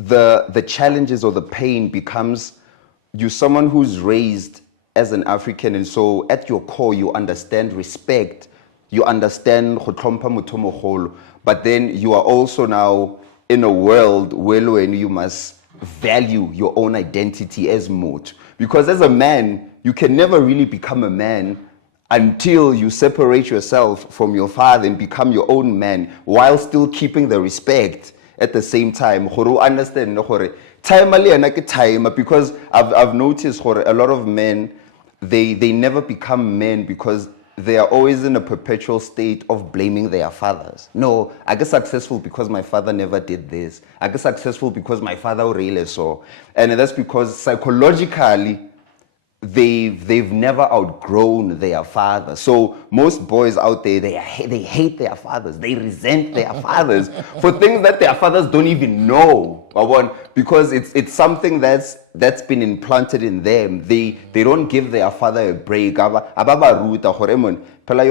the challenges or the pain becomes you're someone who's raised as an African, and so at your core you understand respect, you understand go tlhompha motho o mogolo, but then you are also now in a world where when you must value your own identity as motho, because as a man you can never really become a man until you separate yourself from your father and become your own man while still keeping the respect at the same time. Gore understand time ali ena ke time, because I've noticed a lot of men they never become men because they are always in a perpetual state of blaming their fathers. No, I get successful because my father never did this. I get successful because my father really so. And that's because psychologically they've never outgrown their father. So most boys out there, they hate their fathers. They resent their fathers for things that their fathers don't even know. Because it's something that's been implanted in them. They don't give their father a break. Your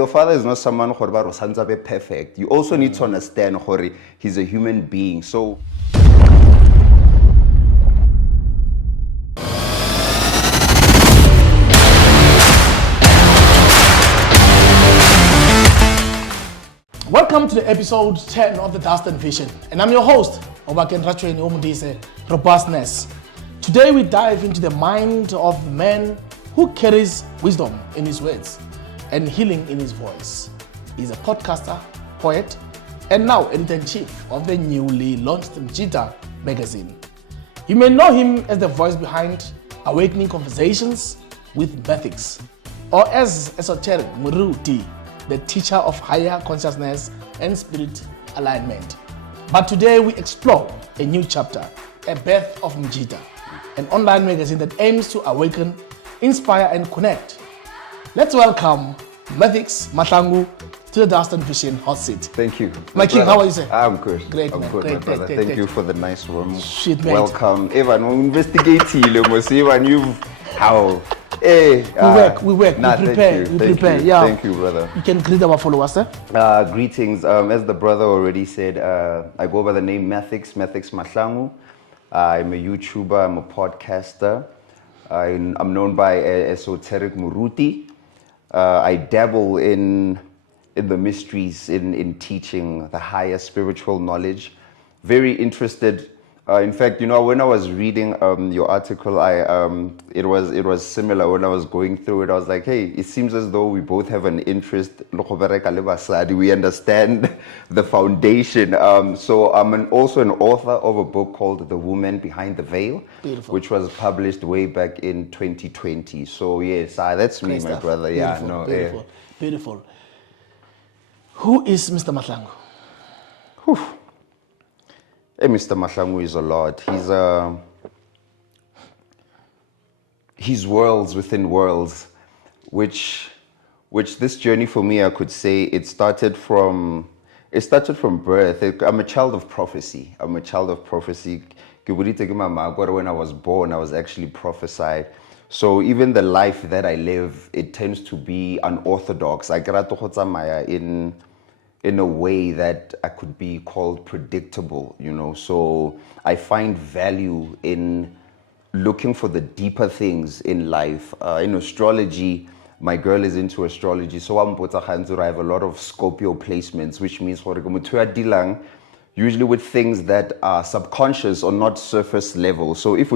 father is not someone who is perfect. You also need to understand he's a human being. So welcome to the episode 10 of the Dust&Vision, and I'm your host, Obakeng, Rachwene, Modise, Robustness. Today we dive into the mind of the man who carries wisdom in his words and healing in his voice. He's a podcaster, poet, and now editor-in-chief of the newly launched Mjita Magazine. You may know him as the voice behind Awakening Conversations with Mathics, or as esoteric Muruti, the teacher of higher consciousness and spirit alignment. But today we explore a new chapter, A Birth of Mjita, an online magazine that aims to awaken, inspire, and connect. Let's welcome Mathics Mahlangu to the Dust&Vision hot seat. Thank you. My king, how are you, sir? I'm good. Great, I'm man. good, Great, my brother. great, Thank great. you for the nice warm Shit, mate. welcome. Evan, we investigate Evan, you've how. Hey, we work, nah, we prepare, yeah. Thank you, brother. You can greet our followers, sir. Greetings. As the brother already said, I go by the name Mathics Mahlangu. I'm a YouTuber, I'm a podcaster. I'm known by esoteric Muruti. I dabble in the mysteries, in teaching the higher spiritual knowledge. Very interested. In fact, when I was reading your article, it was similar. When I was going through it, I was like, hey, it seems as though we both have an interest. We understand the foundation. So I'm also an author of a book called The Woman Behind the Veil, Beautiful. Which was published way back in 2020. So yes, that's me, my brother. Beautiful, Yeah, no, beautiful, beautiful. Who is Mr. Mahlangu? Hey, Mr. Mahlangu is a lot. He's worlds within worlds, which this journey for me, I could say, it started from birth. I'm a child of prophecy. When I was born, I was actually prophesied. So even the life that I live, it tends to be unorthodox. I get in a way that I could be called predictable, So I find value in looking for the deeper things in life. In astrology, my girl is into astrology, so I have a lot of Scorpio placements, which means usually with things that are subconscious or not surface level. So if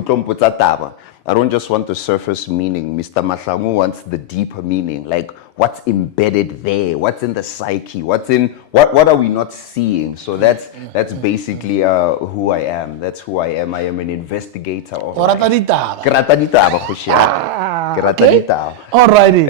I don't just want the surface meaning. Mr. Mahlangu wants the deeper meaning, like what's embedded there, what's in the psyche, what are we not seeing? So that's basically who I am. That's who I am. I am an investigator of life. Alrighty.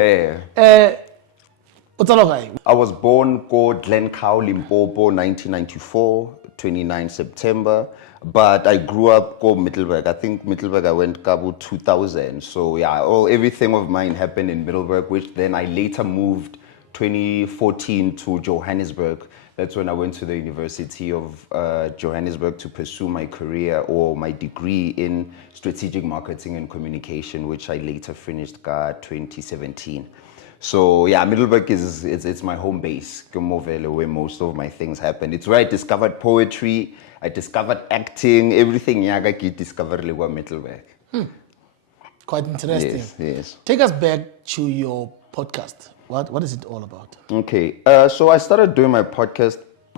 I was born in Glencoe, Limpopo, 1994, 29 September. But I grew up in Middelburg. I think Middelburg I went Cabo 2000. So yeah, everything of mine happened in Middelburg, which then I later moved 2014 to Johannesburg. That's when I went to the University of Johannesburg to pursue my career or my degree in strategic marketing and communication, which I later finished 2017. So yeah, Middleburg it's my home base, where most of my things happen. It's where I discovered poetry, I discovered acting, everything. Yeah, I discovered Middleburg. Quite interesting. Yes. Take us back to your podcast. What is it all about? Okay, so I started doing my podcast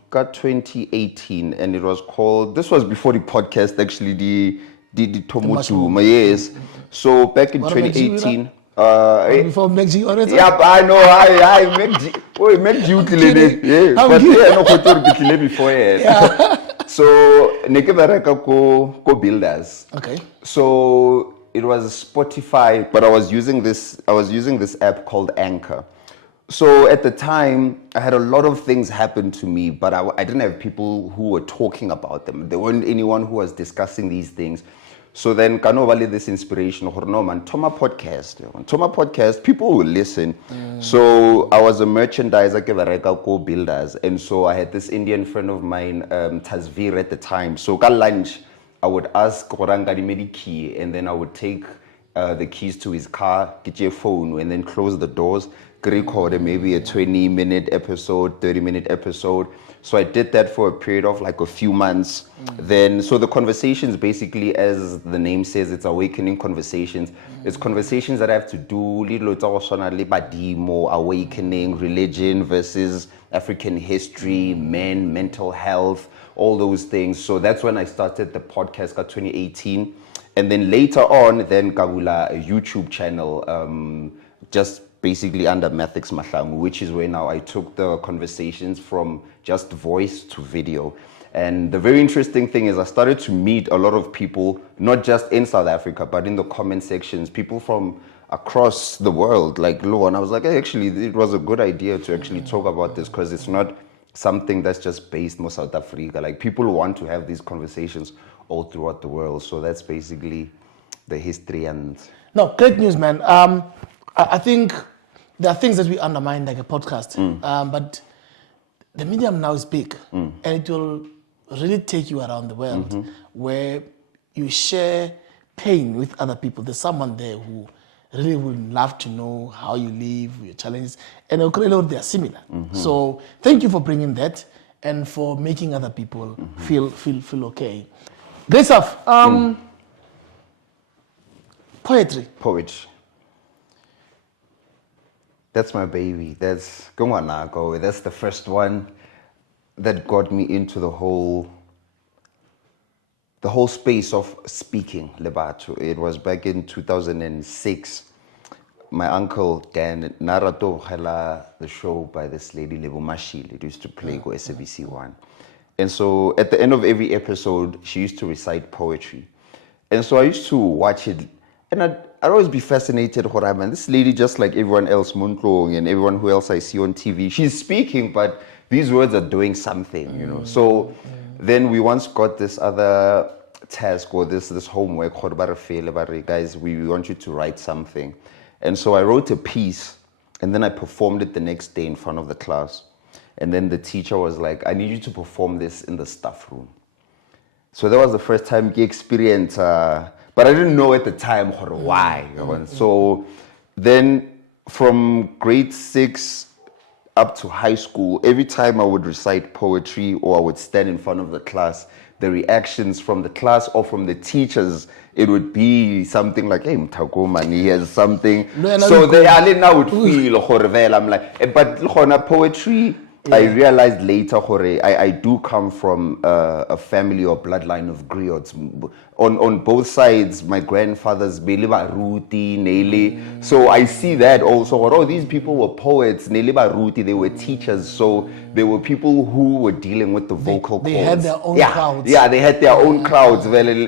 got 2018, and it was called. This was before the podcast actually. The Tomutuma, yes. So back in 2018. Before Megji already? Yeah, I know. I make you yeah. But yeah, no control before yeah. So Nekebereka go builders. Okay. So it was Spotify, but I was using this app called Anchor. So at the time, I had a lot of things happen to me, but I didn't have people who were talking about them. There weren't anyone who was discussing these things. So then, Kanovali, this inspiration, no man, Toma podcast, people will listen. So I was a merchandiser, go builders, and so I had this Indian friend of mine, Tazveer at the time. So at lunch, I would ask Goranga key, and then I would take the keys to his car, get your phone, and then close the doors. Record maybe a 20-minute episode, 30-minute episode. So I did that for a period of like a few months. Then, so the conversations basically, as the name says, it's awakening conversations. It's conversations that have to do awakening, religion versus African history, men, mental health, all those things. So that's when I started the podcast, 2018. And then later on, then Kagula, a YouTube channel, just basically under Mathics Mahlangu, which is where now I took the conversations from just voice to video. And the very interesting thing is I started to meet a lot of people, not just in South Africa, but in the comment sections, people from across the world, like Lo. And I was like, hey, actually, it was a good idea to actually talk about this because it's not something that's just based in South Africa. Like people want to have these conversations all throughout the world. So that's basically the history. And no, great news, man. I think there are things that we undermine, like a podcast, but the medium now is big, and it will really take you around the world where you share pain with other people. There's someone there who really would love to know how you live, your challenges, and they are similar. So thank you for bringing that and for making other people feel okay. Great stuff. Poetry. That's my baby. That's Gongwanago. That's the first one that got me into the whole space of speaking Lebato. It was back in 2006. My uncle Dan Narato Hela, the show by this lady Lebo Mashil. It used to play go SABC 1. And so at the end of every episode, she used to recite poetry. And so I used to watch it, and I'd always be fascinated, man. This lady, just like everyone else, Muntlong, and everyone who else I see on TV, she's speaking, but these words are doing something, you know. So then we once got this other task or this homework, guys, we want you to write something. And so I wrote a piece, and then I performed it the next day in front of the class. And then the teacher was like, I need you to perform this in the staff room. So that was the first time I experienced, but I didn't know at the time why. So then from grade 6 up to high school, every time I would recite poetry or I would stand in front of the class, the reactions from the class or from the teachers, it would be something like, hey, Mtagoma, he has something. So they now would feel, I'm like, but poetry, I realized later, I do come from a family or bloodline of griots. On both sides, my grandfathers, Ruti, Nele. So I see that also. These people were poets, Ruti, they were teachers. So they were people who were dealing with the vocal cords. They had their own crowds. Yeah, they had their own crowds. Hey,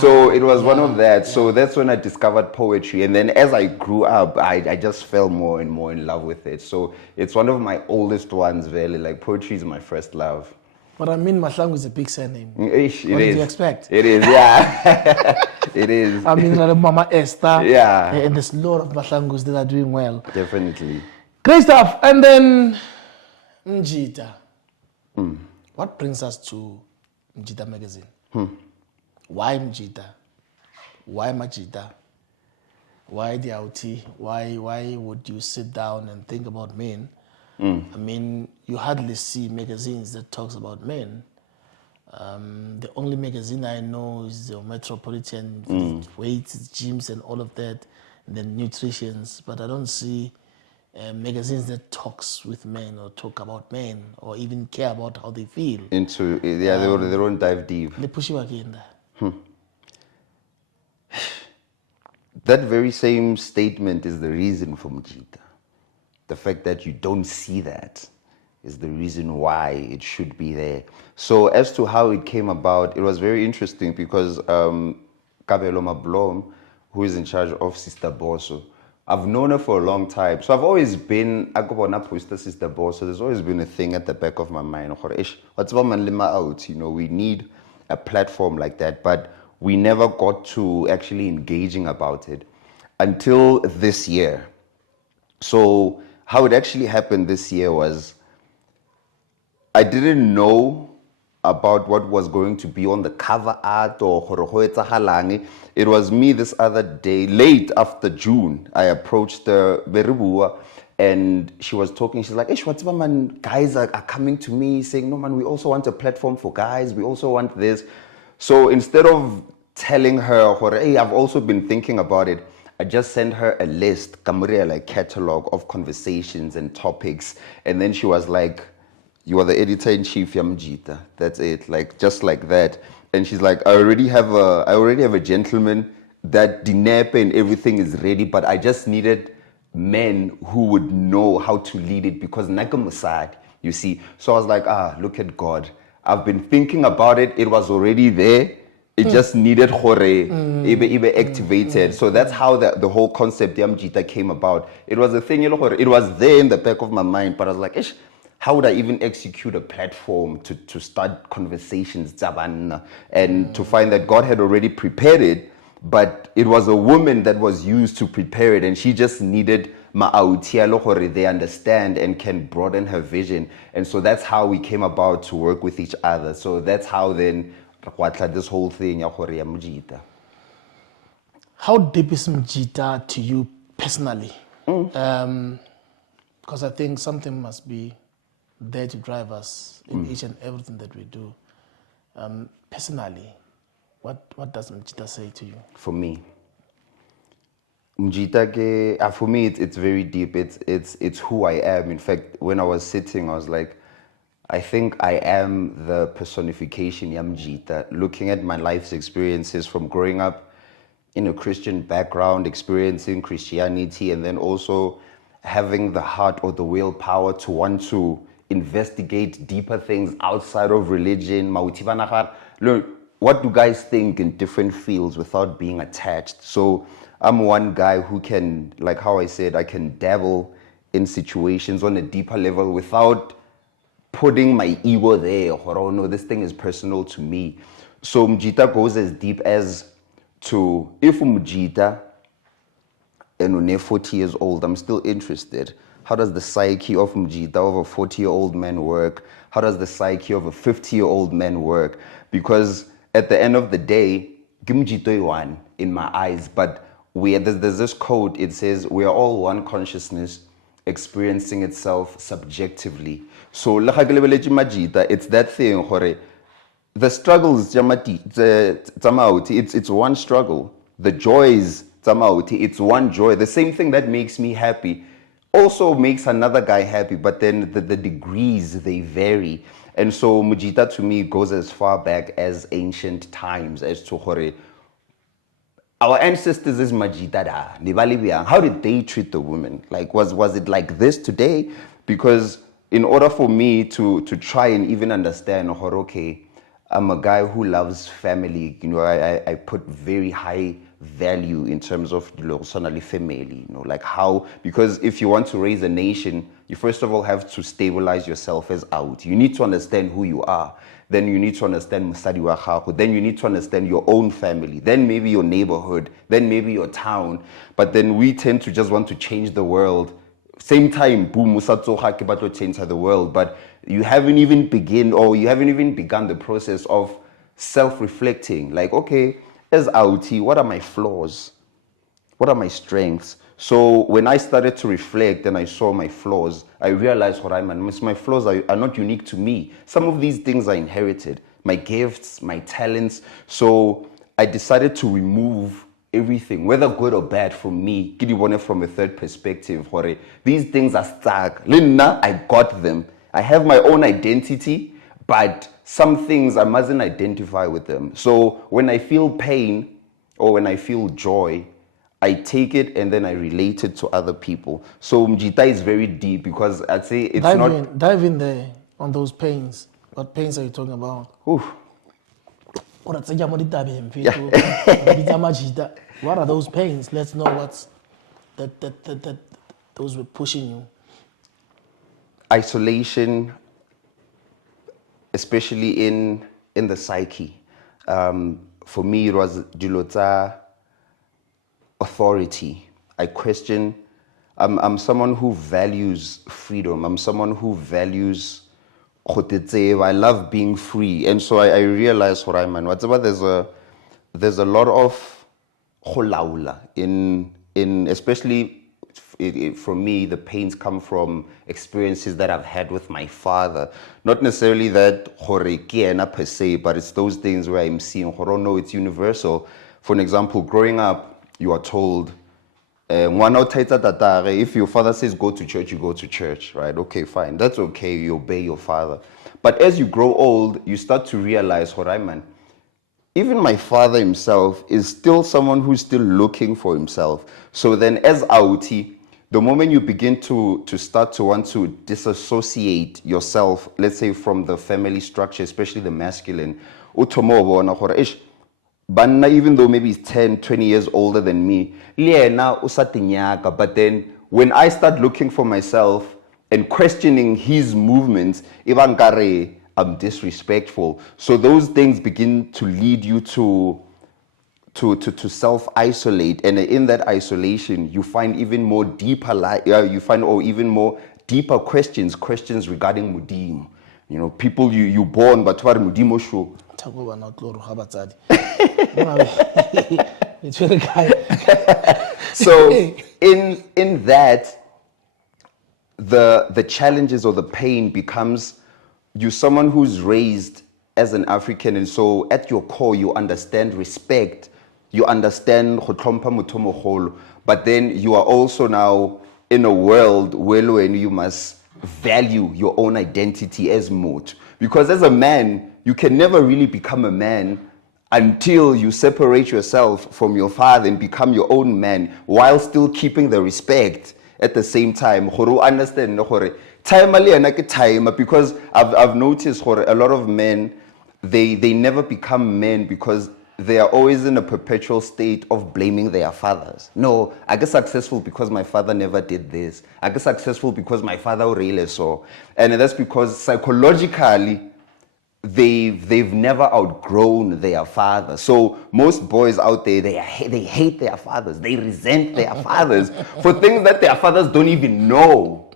so it was one of that. So that's when I discovered poetry. And then as I grew up, I just fell more and more in love with it. So it's one of my oldest ones, really. Like poetry is my first love. But I mean, Mahlangu is a big surname. What did you expect? It is, yeah. It is. I mean, Mama Esther. Yeah. And there's a lot of Mahlangus that are doing well. Definitely. Great stuff. And then Mjita. What brings us to Mjita Magazine? Why Mjita? why Mjita? Why the outie? Why would you sit down and think about men? I mean, you hardly see magazines that talks about men. The only magazine I know is the Metropolitan, weights, gyms, and all of that, and then nutritions. But I don't see magazines that talks with men or talk about men or even care about how they feel. They don't dive deep. They push you again. That very same statement is the reason for Mjita. The fact that you don't see that is the reason why it should be there. So as to how it came about, it was very interesting because Kabelo Mablom, who is in charge of Sister Boso, I've known her for a long time. So I've always been, Sister Boso, there's always been a thing at the back of my mind. What's about Manlima out? You know, we need a platform like that. But we never got to actually engaging about it until this year. So how it actually happened this year was I didn't know about what was going to be on the cover art or Horohoeta Halangi. It was me this other day, late after June, I approached Beribua and she was talking. She's like, whatever man, guys are coming to me saying, no man, we also want a platform for guys. We also want this. So instead of telling her, hey, I've also been thinking about it, I just sent her a list, like catalog of conversations and topics. And then she was like, you are the editor-in-chief, Mjita. That's it, like just like that. And she's like, I already have a gentleman that Dinepe and everything is ready, but I just needed men who would know how to lead it because Nakamusad, you see. So I was like, look at God. I've been thinking about it. It was already there. It just needed Ibe activated. So that's how the whole concept Mjita came about. It was a thing, it was there in the back of my mind, but I was like, how would I even execute a platform to start conversations, and to find that God had already prepared it, but it was a woman that was used to prepare it, and she just needed they understand and can broaden her vision. And so that's how we came about to work with each other. So that's how then this whole thing Mjita. How deep is Mjita to you personally? Because I think something must be there to drive us in each and everything that we do. Personally, what does Mjita say to you? For me, Mjita, for me, it's very deep. It's who I am. In fact, when I was sitting, I was like, I think I am the personification Mjita. Looking at my life's experiences from growing up in a Christian background, experiencing Christianity, and then also having the heart or the willpower to want to investigate deeper things outside of religion. Look, what do guys think in different fields without being attached? So I'm one guy who can, like how I said, I can dabble in situations on a deeper level without putting my ego there, or oh no, this thing is personal to me. So Mjita goes as deep as to, if Mjita and 40 years old, I'm still interested. How does the psyche of Mjita, of a 40-year-old man, work? How does the psyche of a 50-year-old man work? Because at the end of the day, Mjita one in my eyes, but there's this quote, it says, we are all one consciousness experiencing itself subjectively. So it's that thing, the struggles, it's one struggle. The joys, it's one joy. The same thing that makes me happy also makes another guy happy, but then the degrees, they vary. And so Mjita to me goes as far back as ancient times, as to our ancestors is Mjita. How did they treat the women? Like, was it like this today? Because in order for me to try and even understand, okay, I'm a guy who loves family. I put very high value in terms of family. Like how, because if you want to raise a nation, you first of all have to stabilize yourself as out. You need to understand who you are. Then you need to understand Musadi Wahako. Then you need to understand your own family. Then maybe your neighborhood. Then maybe your town. But then we tend to just want to change the world. Same time, boom, Musatso change the world. But you haven't even begun the process of self-reflecting. Like, okay, as outie, what are my flaws? What are my strengths? So when I started to reflect and I saw my flaws, I realized my flaws are not unique to me. Some of these things are inherited. My gifts, my talents. So I decided to remove everything, whether good or bad, from me. From a third perspective. These things are stuck. I got them. I have my own identity, but some things I mustn't identify with them. So when I feel pain or when I feel joy, I take it and then I relate it to other people. So Mjita is very deep because I'd say it's dive in there on those pains. What pains are you talking about? Oof. What are those pains? Let's know what's that those were pushing you. Isolation, especially in the psyche. For me, it was Dilota authority. I question. I'm someone who values freedom. I'm someone who values. I love being free, and so I realized whatever there's a lot of kholaula in especially for me, the pains come from experiences that I've had with my father. Not necessarily that per se, but it's those things where I'm seeing, no, it's universal. For an example, growing up, you are told, if your father says go to church, you go to church, right? Okay, fine. That's okay. You obey your father. But as you grow old, you start to realize, even my father himself is still someone who's still looking for himself. So then as Auti, the moment you begin to start to want to disassociate yourself, let's say from the family structure, especially the masculine, Banna, even though maybe he's 10, 20 years older than me, but then when I start looking for myself and questioning his movements, I'm disrespectful. So those things begin to lead you to self-isolate, and in that isolation, you find even more deeper deeper questions regarding Mudim. People you born, but what Mudimo show. So in that, the challenges or the pain becomes you someone who's raised as an African, and so at your core you understand respect, you understand but then you are also now in a world where you must value your own identity as moot. Because as a man, you can never really become a man until you separate yourself from your father and become your own man while still keeping the respect at the same time. Understand time because I've noticed a lot of men, they never become men because they are always in a perpetual state of blaming their fathers. No, I get successful because my father never did this. I get successful because my father really saw. And that's because psychologically, they've never outgrown their father. So most boys out there, they hate their fathers. They resent their fathers for things that their fathers don't even know.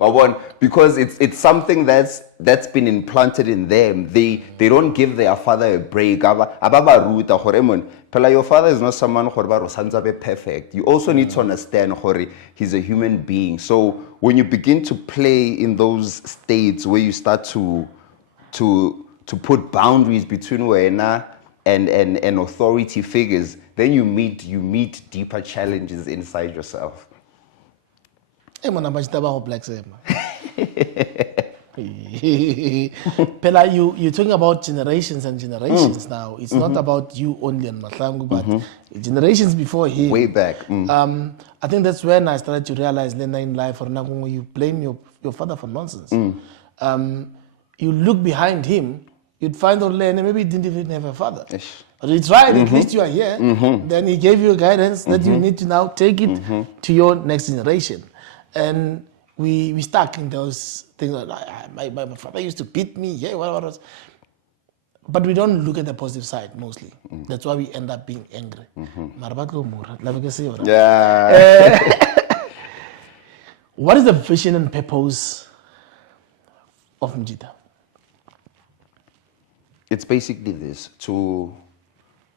Because it's something that's been implanted in them. They don't give their father a break. Your father is not someone who's perfect. You also need to understand he's a human being. So when you begin to play in those states where you start to put boundaries between Wena and authority figures, then you meet deeper challenges inside yourself. Pela, you're talking about generations and generations now. It's not about you only and Mahlangu, but generations before him. Way back. I think that's when I started to realize in life, you blame your father for nonsense. You look behind him, you'd find out maybe he didn't even have a father. But he tried, at least you are here. Then he gave you guidance that you need to now take it to your next generation. And we stuck in those things like, my father used to beat me, what. But we don't look at the positive side mostly. That's why we end up being angry. What is the vision and purpose of Mjita? It's basically this, to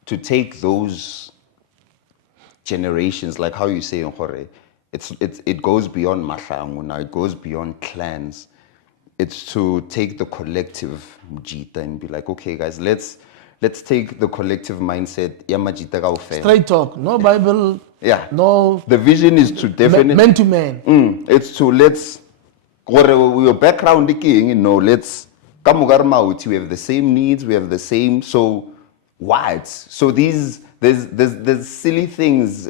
to take those generations, like how you say in Hore, it goes beyond Mahlangu now, it goes beyond clans. It's to take the collective Mjita and be like, okay guys, let's take the collective mindset. Straight talk, no Bible. Yeah. No. The vision is to definitely man to man. It's to your background let's we have the same needs, we have the same, so what? So there's silly things.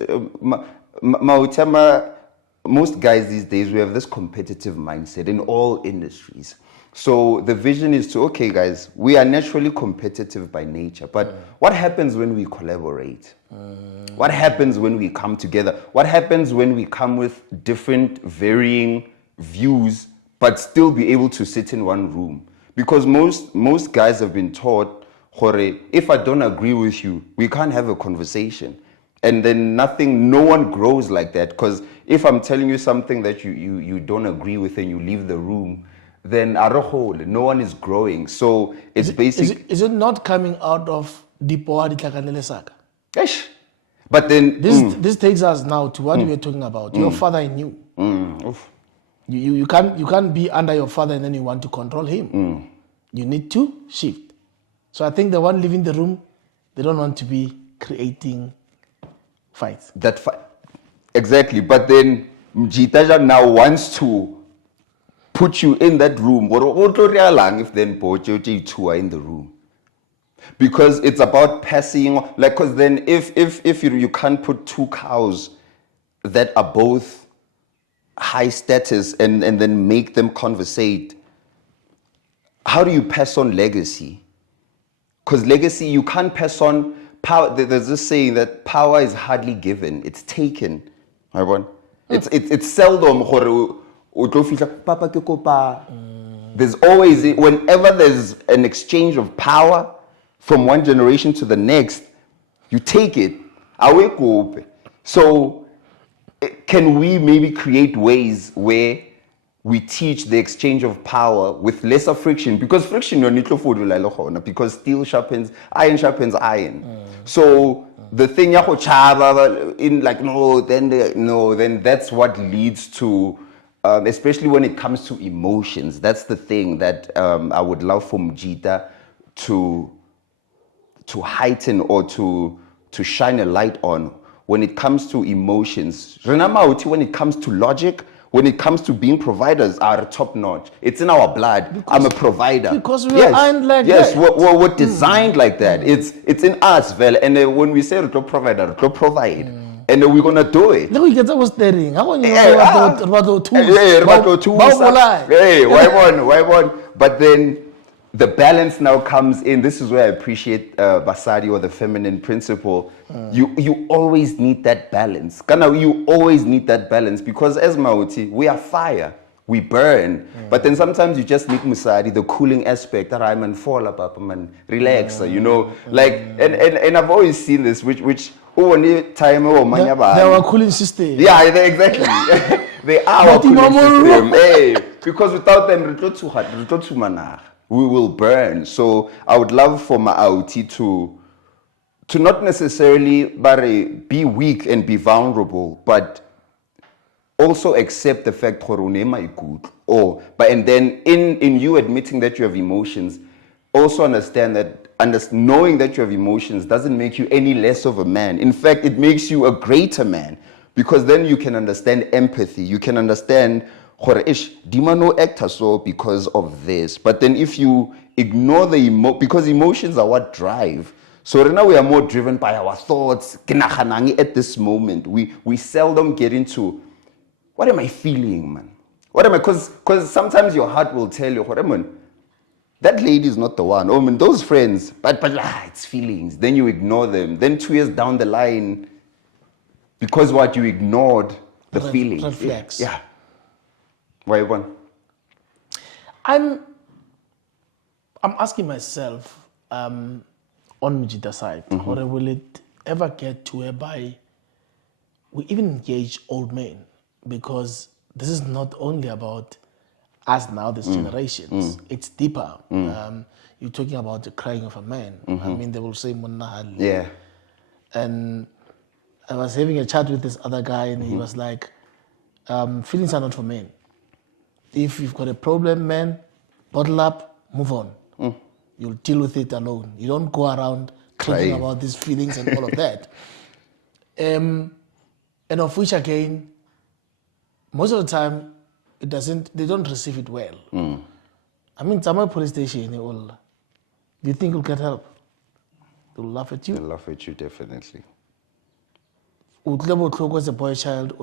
Most guys these days, we have this competitive mindset in all industries. So the vision is to, okay guys, we are naturally competitive by nature, but what happens when we collaborate? What happens when we come together? What happens when we come with different varying views, but still be able to sit in one room? Because most guys have been taught, if I don't agree with you, we can't have a conversation. And then no one grows like that. Because if I'm telling you something that you don't agree with and you leave the room, then no one is growing. So it's basically... Is it not coming out of Dipoa Ditlakanele Saka? Yes. But then... This takes us now to what we were talking about. Your father and you. You can't be under your father and then you want to control him. You need to shift. So I think the one leaving the room, they don't want to be creating fights. Exactly. But then Mjita now wants to put you in that room. If then two are in the room. Because it's about passing, because then if you can't put two cows that are both high status and then make them conversate, how do you pass on legacy? Because legacy, you can't pass on power. There's this saying that power is hardly given, it's taken. It's seldom. There's always, whenever there's an exchange of power from one generation to the next, you take it. So can we maybe create ways where we teach the exchange of power with lesser friction? Because friction, because steel sharpens, iron sharpens iron. So the thing then that's what leads to, especially when it comes to emotions. That's the thing that I would love for Mjita to heighten or to shine a light on when it comes to emotions. When it comes to logic, when it comes to being providers, are top notch. It's in our blood. I'm a provider. Because we're designed like that. Yes, we're designed like that. It's in us, well. And when we say provider, provide. And we're gonna do it. Look, get that was staring. How are you? Why one? But then the balance now comes in. This is where I appreciate Basadi, or the feminine principle. You always need that balance. You always need that balance, because as Mauti, we are fire. We burn. But then sometimes you just need Musadi, the cooling aspect. That I'm and fall up and relax. And I've always seen this, which time they are cooling system. Yeah, exactly. They are our cooling system. Because without them, we will burn. So I would love for Mauti to not necessarily be weak and be vulnerable, but also accept the fact and then in you admitting that you have emotions, also understand that knowing that you have emotions doesn't make you any less of a man. In fact, it makes you a greater man, because then you can understand empathy. You can understand Dimano act so because of this. But then if you ignore because emotions are what drive. So right now we are more driven by our thoughts. At this moment, we seldom get into, what am I feeling, man? What am I? Because sometimes your heart will tell you, that lady is not the one. Oh man, those friends, but it's feelings. Then you ignore them. Then 2 years down the line, because what you ignored the feelings. Reflex. Yeah. Why one? I'm asking myself, on Mjita's side, or will it ever get to whereby we even engage old men? Because this is not only about us now, this generations. It's deeper. You're talking about the crying of a man. I mean, they will say, yeah. And I was having a chat with this other guy, and he was like, feelings are not for men. If you've got a problem, man, bottle up, move on. You'll deal with it alone. You don't go around talking about these feelings and all of that. And of which, again, most of the time, they don't receive it well. I mean, some police station, do you think you'll get help? They'll laugh at you. They'll laugh at you, definitely. As a boy child,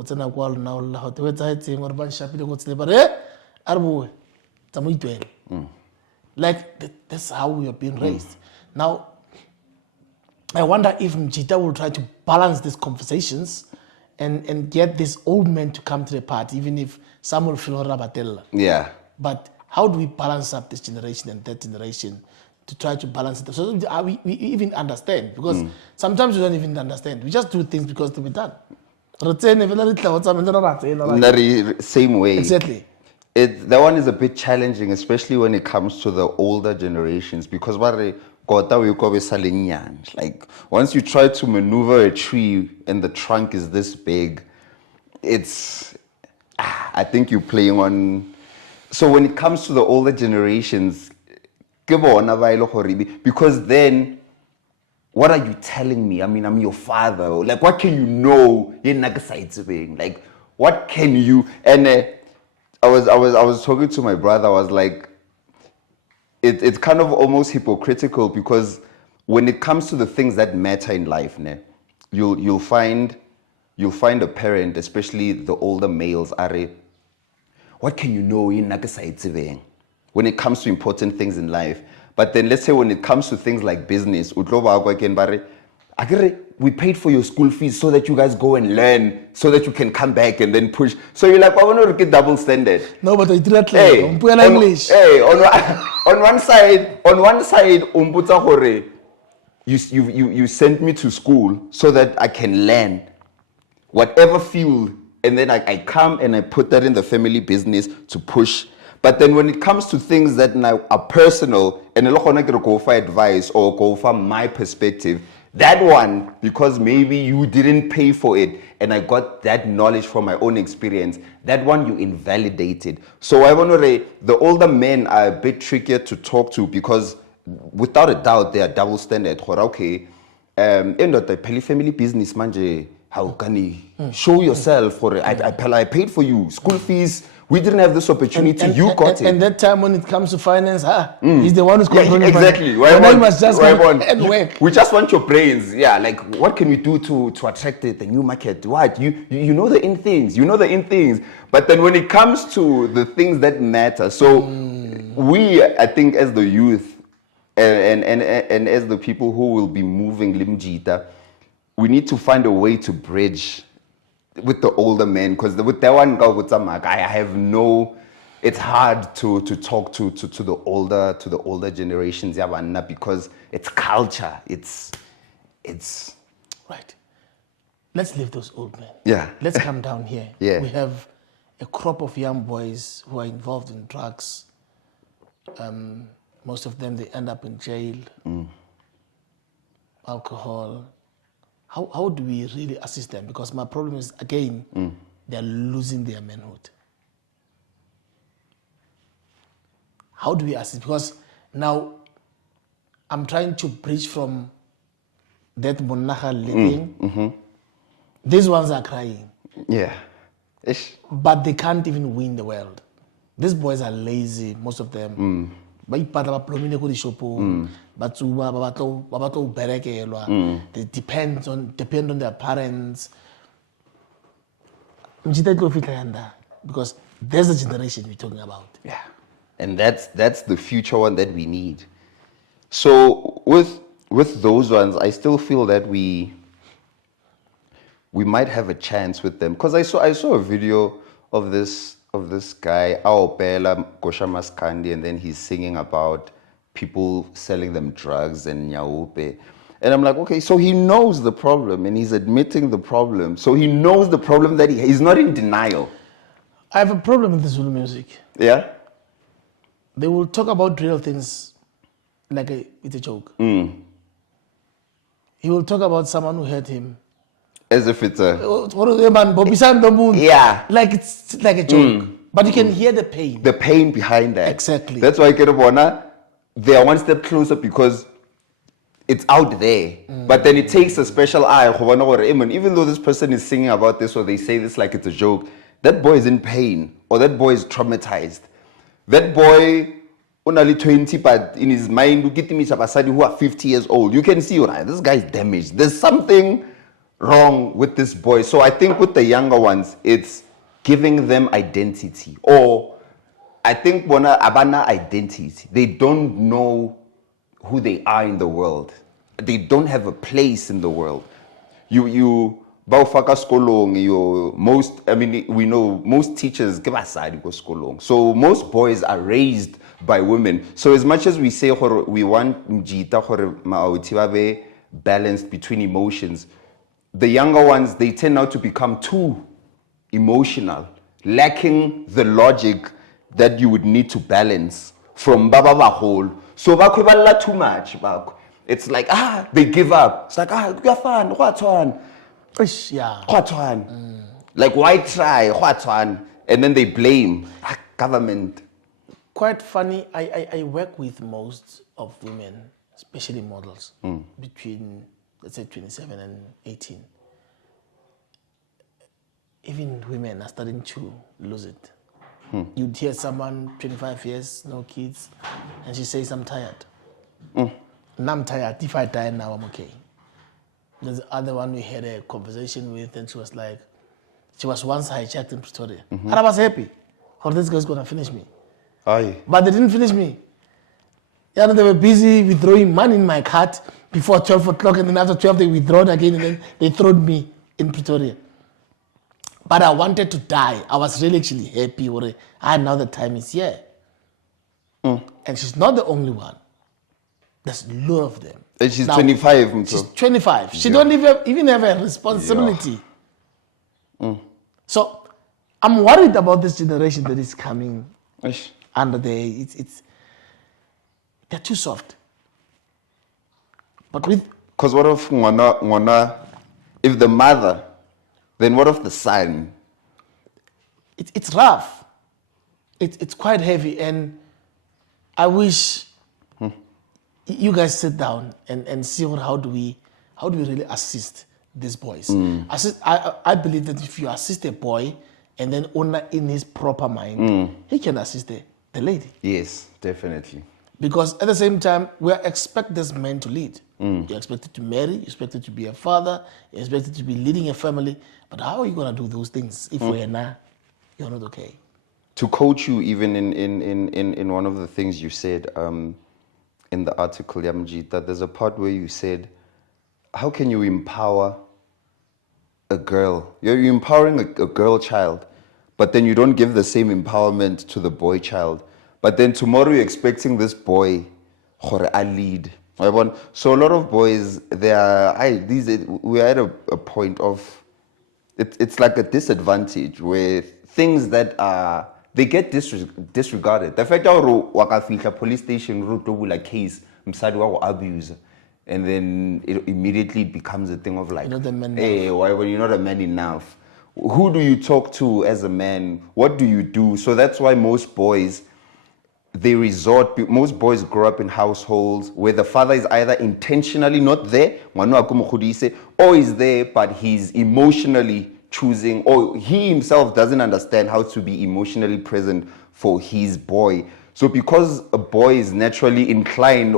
like that's how we have been raised. Now, I wonder if Mjita will try to balance these conversations and get this old man to come to the party, even if some will feel rabatella. Yeah. But how do we balance up this generation and that generation to try to balance it? So we even understand, because sometimes we don't even understand. We just do things because to be done. Same way. Exactly. That one is a bit challenging, especially when it comes to the older generations, because like once you try to maneuver a tree and the trunk is this big, I think you're playing on. So when it comes to the older generations, because then, what are you telling me? I mean, I'm your father. Like, what can you know? Like, what can you? And I was talking to my brother. I was like, it's kind of almost hypocritical, because when it comes to the things that matter in life, you'll find a parent, especially the older males, what can you know in when it comes to important things in life? But then let's say when it comes to things like business, we paid for your school fees so that you guys go and learn, so that you can come back and then push. So you're like, I want to get double standard. No, but I did English. On one side, you sent me to school so that I can learn whatever field, and then I come and I put that in the family business to push. But then when it comes to things that now are personal, and I'm not going to go for advice or go for my perspective, that one, because maybe you didn't pay for it and I got that knowledge from my own experience, that one you invalidated. So I want to say the older men are a bit trickier to talk to, because without a doubt they are double standard. Okay, in the family business, manje, how can you show yourself? I paid for you school fees. We didn't have this opportunity. You got it. And that time when it comes to finance, he's the one who's controlling. Yeah, exactly. We just want your brains. Yeah, like what can we do to attract the new market? What you know the in things. You know the in things. But then when it comes to the things that matter, so we, I think, as the youth and as the people who will be moving Mjita, we need to find a way to bridge with the older men, because with that one I have no. It's hard to talk to the older generations, because it's culture. It's right. Let's leave those old men. Yeah. Let's come down here. Yeah. We have a crop of young boys who are involved in drugs. Most of them, they end up in jail. Alcohol. How do we really assist them? Because my problem is, again, they're losing their manhood. How do we assist? Because now I'm trying to bridge from that monaha living. These ones are crying. Yeah. Ish. But they can't even win the world. These boys are lazy, most of them. They depend on their parents. Because there's a generation we're talking about. Yeah. And that's the future one that we need. So with those ones, I still feel that we might have a chance with them. Because I saw a video of this guy, Aopela Gosha Maskandi, and then he's singing about people selling them drugs and nyaupe. And I'm like, okay, so he knows the problem and he's admitting the problem. So he knows the problem that he's not in denial. I have a problem with the Zulu music. Yeah? They will talk about real things like it's a joke. he will talk about someone who hurt him. As if it's a... Yeah. Like it's like a joke. But you can hear the pain. The pain behind that. Exactly. That's why they are one step closer because it's out there. But then it takes a special eye. Even though this person is singing about this or they say this like it's a joke, that boy is in pain or that boy is traumatized. That boy, only 20, but in his mind, who are 50 years old. You can see, this guy is damaged. There's something wrong with this boy. So I think with the younger ones, it's giving them identity. Or I think abana identity. They don't know who they are in the world. They don't have a place in the world. Baufaka skolong, we know most teachers give aside go skolong. So most boys are raised by women. So as much as we say we want Mjita be balanced between emotions, the younger ones, they tend now to become too emotional, lacking the logic that you would need to balance from baba whole. So bakwibala too much. It's like they give up. It's like you're fine. What's on? Yeah. What's on? Like why try? What's on? And then they blame government. Quite funny. I work with most of women, especially models, between let's say 27 and 18. Even women are starting to lose it. You'd hear someone 25 years, no kids, and she says, I'm tired. And I'm tired. If I die now, I'm okay. There's the other one we had a conversation with, and she was like, she was once hijacked in Pretoria. And I was happy. How this guy's going to finish me. Aye. But they didn't finish me. Yeah, they were busy withdrawing money in my cart before 12 o'clock, and then after 12 they withdrew again, and then they threw me in Pretoria. But I wanted to die. I was really actually happy. Now the time is here. And she's not the only one. There's a lot of them. And she's 25. She's 25. She don't even have a responsibility. So I'm worried about this generation that is coming under there. They're too soft. But with... Because what if if the mother, then what of the son? It's rough. It's quite heavy, and I wish you guys sit down and see how do we really assist these boys. I believe that if you assist a boy and then owner in his proper mind, he can assist the lady. Yes, definitely. Because at the same time, we expect this man to lead. You're expected to marry, you're expected to be a father, you're expected to be leading a family. But how are you going to do those things if you're not okay? To coach you, even in one of the things you said in the article, Mjita, there's a part where you said, how can you empower a girl? You're empowering a girl child, but then you don't give the same empowerment to the boy child. But then tomorrow you're expecting this boy to lead. So a lot of boys, we are at a point of, it's like a disadvantage where things that are, they get disregarded. The fact that wakafika police station like case, msadi wa abuse, and then it immediately becomes a thing of like, you're not a man hey, why when you're not a man enough? Who do you talk to as a man? What do you do? So that's why most boys grow up in households where the father is either intentionally not there, or is there, but he's emotionally choosing, or he himself doesn't understand how to be emotionally present for his boy. So because a boy is naturally inclined,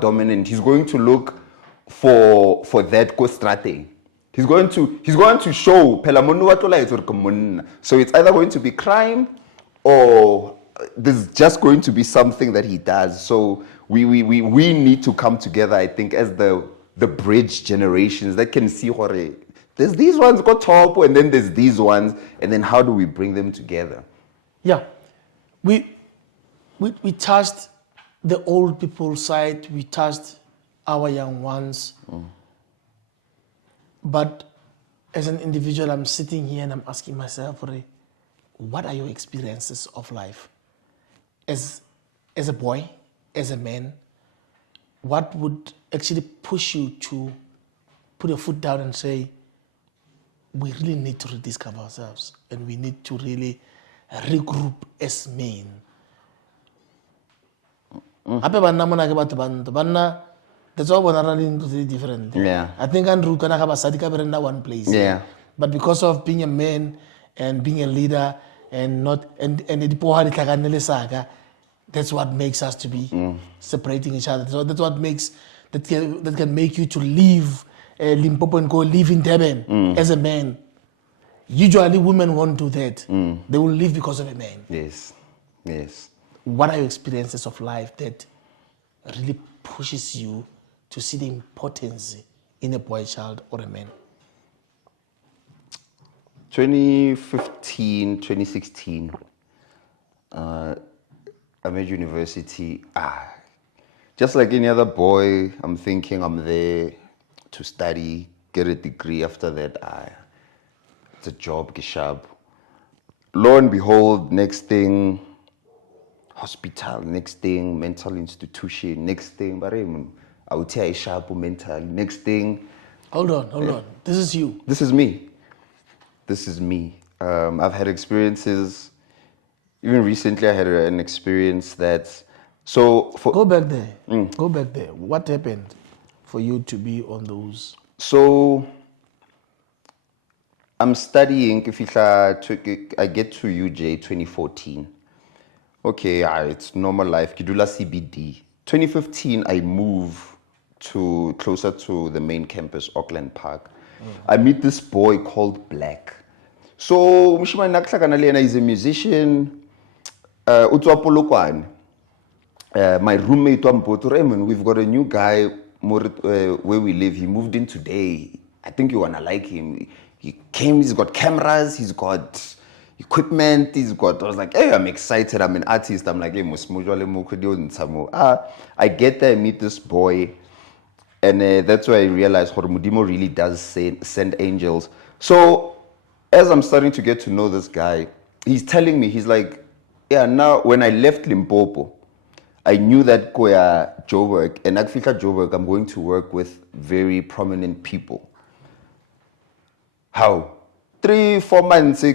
dominant, he's going to look for that strategy. He's going to show. So it's either going to be crime or there's just going to be something that he does. So we need to come together, I think, as the bridge generations that can see there's these ones got top, and then there's these ones, and then how do we bring them together? Yeah, we touched the old people's side, we touched our young ones, but as an individual, I'm sitting here and I'm asking myself, what are your experiences of life? As a boy, as a man, what would actually push you to put your foot down and say, we really need to rediscover ourselves and we need to really regroup as men? Hape banna mona ke batho banna, that's all one are really different. Yeah. I think Andrew kana ka basadi ka berenda one place. Yeah. But because of being a man and being a leader and not and the poha di tlhakanele saka, that's what makes us to be separating each other. So that's what makes that can make you to leave Limpopo and go live in Durban as a man. Usually women won't do that. They will leave because of a man. Yes. Yes. What are your experiences of life that really pushes you to see the importance in a boy child or a man? 2015, 2016, I'm at university. Just like any other boy, I'm thinking I'm there to study, get a degree. After that, it's a job, gishab. Lo and behold, next thing, hospital, next thing, mental institution, next thing, but I would say sharp mental, next thing. Hold on. This is you. This is me. This is me. I've had experiences. Even recently, I had an experience that. Go back there. Go back there. What happened for you to be on those? So I'm studying. I get to UJ 2014. Okay, it's normal life. Kidula CBD. 2015, I move to closer to the main campus, Auckland Park. I meet this boy called Black. So Mshima Naklakanalena is a musician. My roommate Raymond, we've got a new guy where we live. He moved in today. I think you wanna like him. He came. He's got cameras. He's got equipment. I was like, hey, I'm excited. I'm an artist. I'm like, hey, I get there, I meet this boy. And that's where I realized Mudimo really does send angels. So as I'm starting to get to know this guy, he's telling me, he's like, yeah, now when I left Limpopo, I knew that Koya Joburg, and at Fika Joburg, I'm going to work with very prominent people. How? 3-4 months, I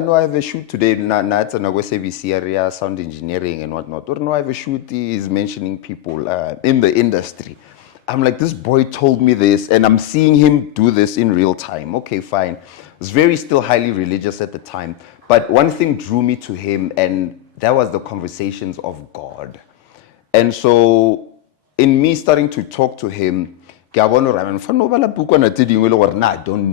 know I have a shoot today, not an CBC area, sound engineering and whatnot. Or no, I have a shoot, he's mentioning people in the industry. I'm like, this boy told me this, and I'm seeing him do this in real time. Okay, fine. I was very still highly religious at the time. But one thing drew me to him, and that was the conversations of God. And so in me starting to talk to him, I don't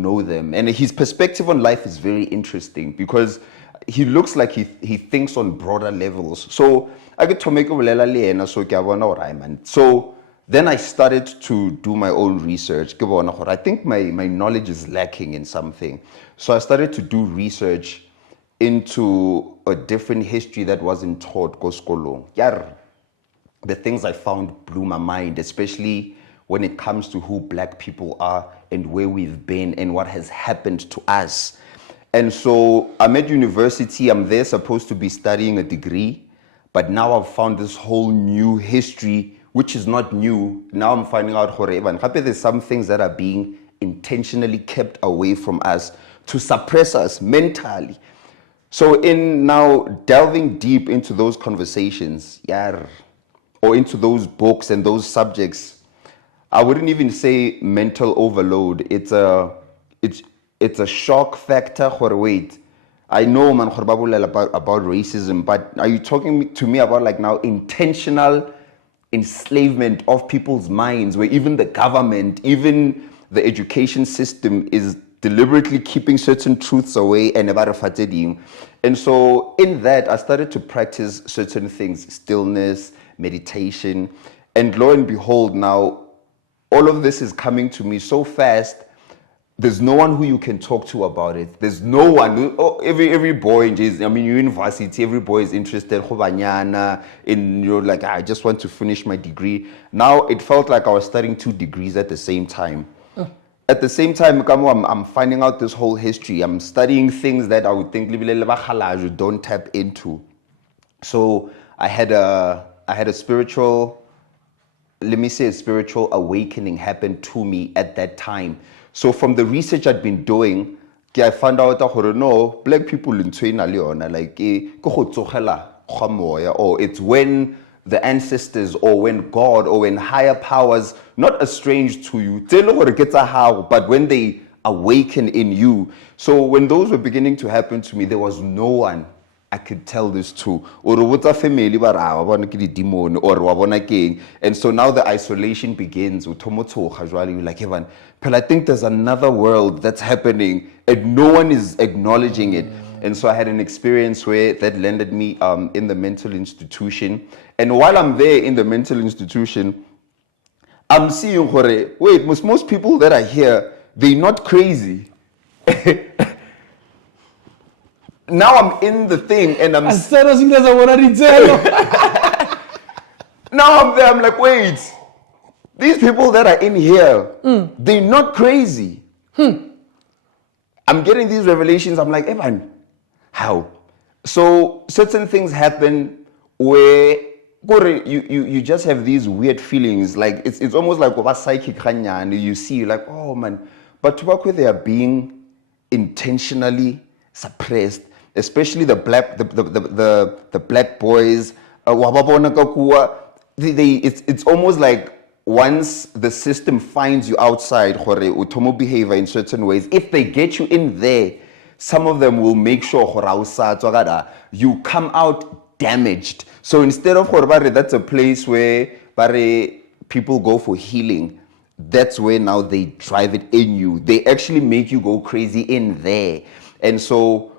know them. And his perspective on life is very interesting because he looks like he thinks on broader levels. So I get to make a so then I started to do my own research. I think my knowledge is lacking in something. So I started to do research into a different history that wasn't taught. The things I found blew my mind, especially when it comes to who Black people are and where we've been and what has happened to us. And so I'm at university, I'm there supposed to be studying a degree, but now I've found this whole new history, which is not new. Now I'm finding out there's some things that are being intentionally kept away from us to suppress us mentally. So in now delving deep into those conversations, or into those books and those subjects, I wouldn't even say mental overload. It's a shock factor. Wait, I know man about racism, but are you talking to me about like now intentional enslavement of people's minds, where even the government, even the education system is deliberately keeping certain truths away and about fatiguing. And so in that, I started to practice certain things, stillness, meditation, and lo and behold, now all of this is coming to me so fast. There's no one who you can talk to about it. There's no one. Every boy in university, every boy is interested in like, I just want to finish my degree. Now it felt like I was studying 2 degrees at the same time. At the same time, I'm finding out this whole history. I'm studying things that I would think you don't tap into. So I had a spiritual let me say, a spiritual awakening happened to me at that time. So from the research I'd been doing, I found out that no, black people in Leona, like, or it's when the ancestors or when God or when higher powers, not estranged to you, but when they awaken in you. So when those were beginning to happen to me, there was no one I could tell this to. Or family, demon, or and so now the isolation begins. You're like, Evan, but I think there's another world that's happening and no one is acknowledging it. And so I had an experience where that landed me in the mental institution. And while I'm there in the mental institution, I'm seeing, wait, most people that are here, they're not crazy. Now I'm in the thing and I'm... Now I'm there, I'm like, wait, these people that are in here, they're not crazy. I'm getting these revelations, I'm like, Evan, how? So certain things happen where you just have these weird feelings, like it's almost like a psychic and you see like, oh man, but where they are being intentionally suppressed, especially the black boys. It's almost like once the system finds you outside, behavior in certain ways, if they get you in there, some of them will make sure you come out damaged. So instead of that's a place where people go for healing, that's where now they drive it in you. They actually make you go crazy in there. And so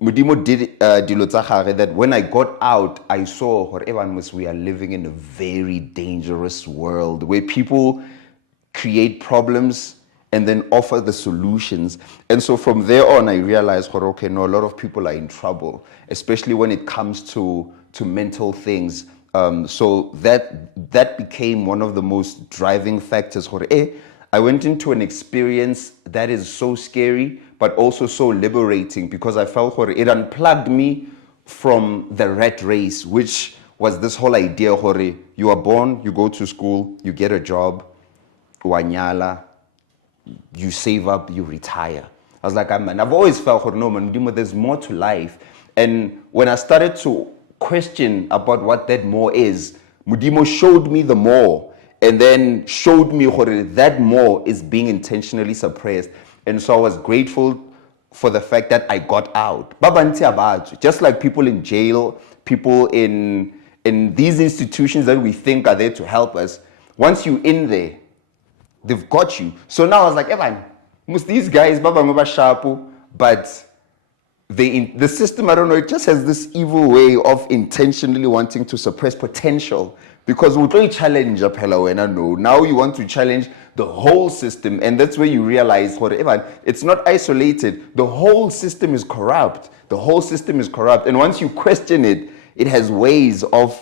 Mudimo did that when I got out, I saw we are living in a very dangerous world where people create problems and then offer the solutions. And so from there on, I realized, okay, no, a lot of people are in trouble, especially when it comes to mental things. So that became one of the most driving factors. I went into an experience that is so scary, but also so liberating, because I felt it unplugged me from the rat race, which was this whole idea, you are born, you go to school, you get a job, wanyala, you save up, you retire. I was like, I've always felt, no, man, there's more to life. And when I started to question about what that more is, Mudimo showed me the more, and then showed me that more is being intentionally suppressed. And so I was grateful for the fact that I got out. Just like people in jail, people in these institutions that we think are there to help us, once you're in there, they've got you. So now I was like, Evan, most these guys, but the system, I don't know, it just has this evil way of intentionally wanting to suppress potential, because we challenge now you want to challenge the whole system, and that's where you realize, it's not isolated. The whole system is corrupt. The whole system is corrupt, and once you question it, it has ways of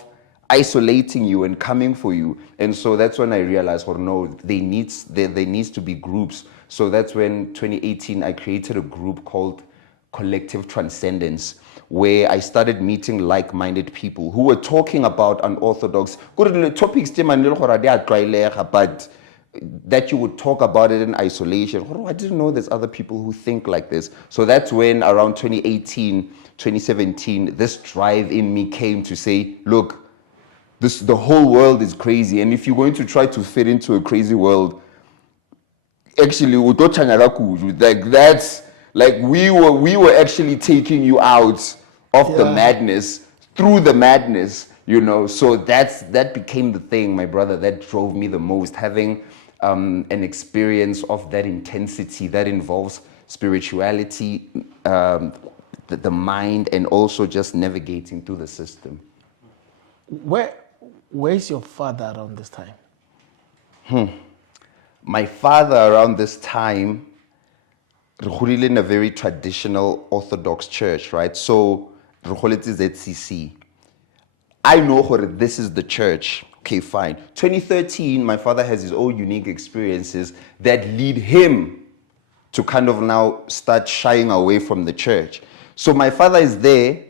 isolating you and coming for you. And so that's when I realized, no, there needs to be groups. So that's when 2018 I created a group called Collective Transcendence, where I started meeting like-minded people who were talking about unorthodox topics, but that you would talk about it in isolation. I didn't know there's other people who think like this. So that's when around 2018, 2017, this drive in me came to say, look, the whole world is crazy, and if you're going to try to fit into a crazy world, actually, like that's like we were actually taking you out of the madness through the madness, So that became the thing, my brother, that drove me the most. Having an experience of that intensity that involves spirituality, the mind, and also just navigating through the system. Where's your father around this time? My father around this time, in a very traditional Orthodox church, right? So, ZCC. I know this is the church. Okay, fine. 2013, my father has his own unique experiences that lead him to kind of now start shying away from the church. So my father is there,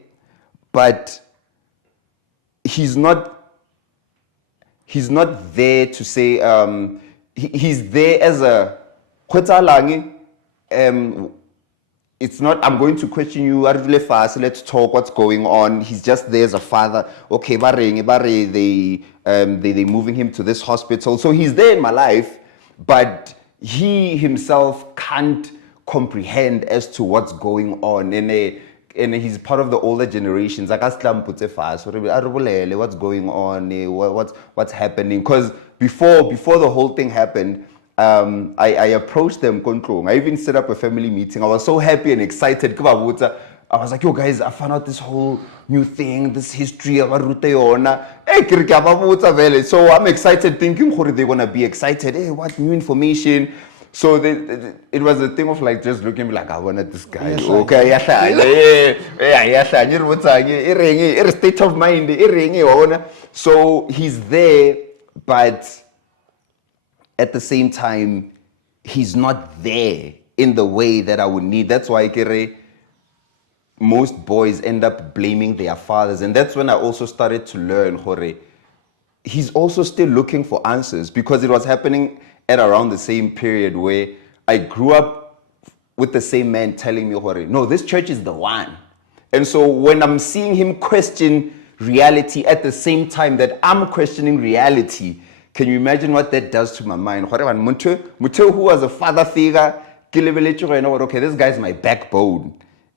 but he's not he's not there to say, he's there as a, it's not, I'm going to question you, let's talk, what's going on. He's just there as a father. Okay, they moving him to this hospital. So he's there in my life, but he himself can't comprehend as to what's going on. And he's part of the older generations. Like, what's going on? What's happening? Because before the whole thing happened, I approached them. I even set up a family meeting. I was so happy and excited. I was like, yo guys, I found out this whole new thing, this history. So I'm excited, thinking they're gonna be excited. Hey, what new information? So it was a thing of like just looking at me like, I wanted this guy. Okay, state of mind. So he's there, but at the same time, he's not there in the way that I would need. That's why most boys end up blaming their fathers. And that's when I also started to learn, he's also still looking for answers, because it was happening at around the same period where I grew up with the same man telling me, no, this church is the one. And so when I'm seeing him question reality at the same time that I'm questioning reality, can you imagine what that does to my mind? Muthu, who was a father figure, okay, this guy's my backbone.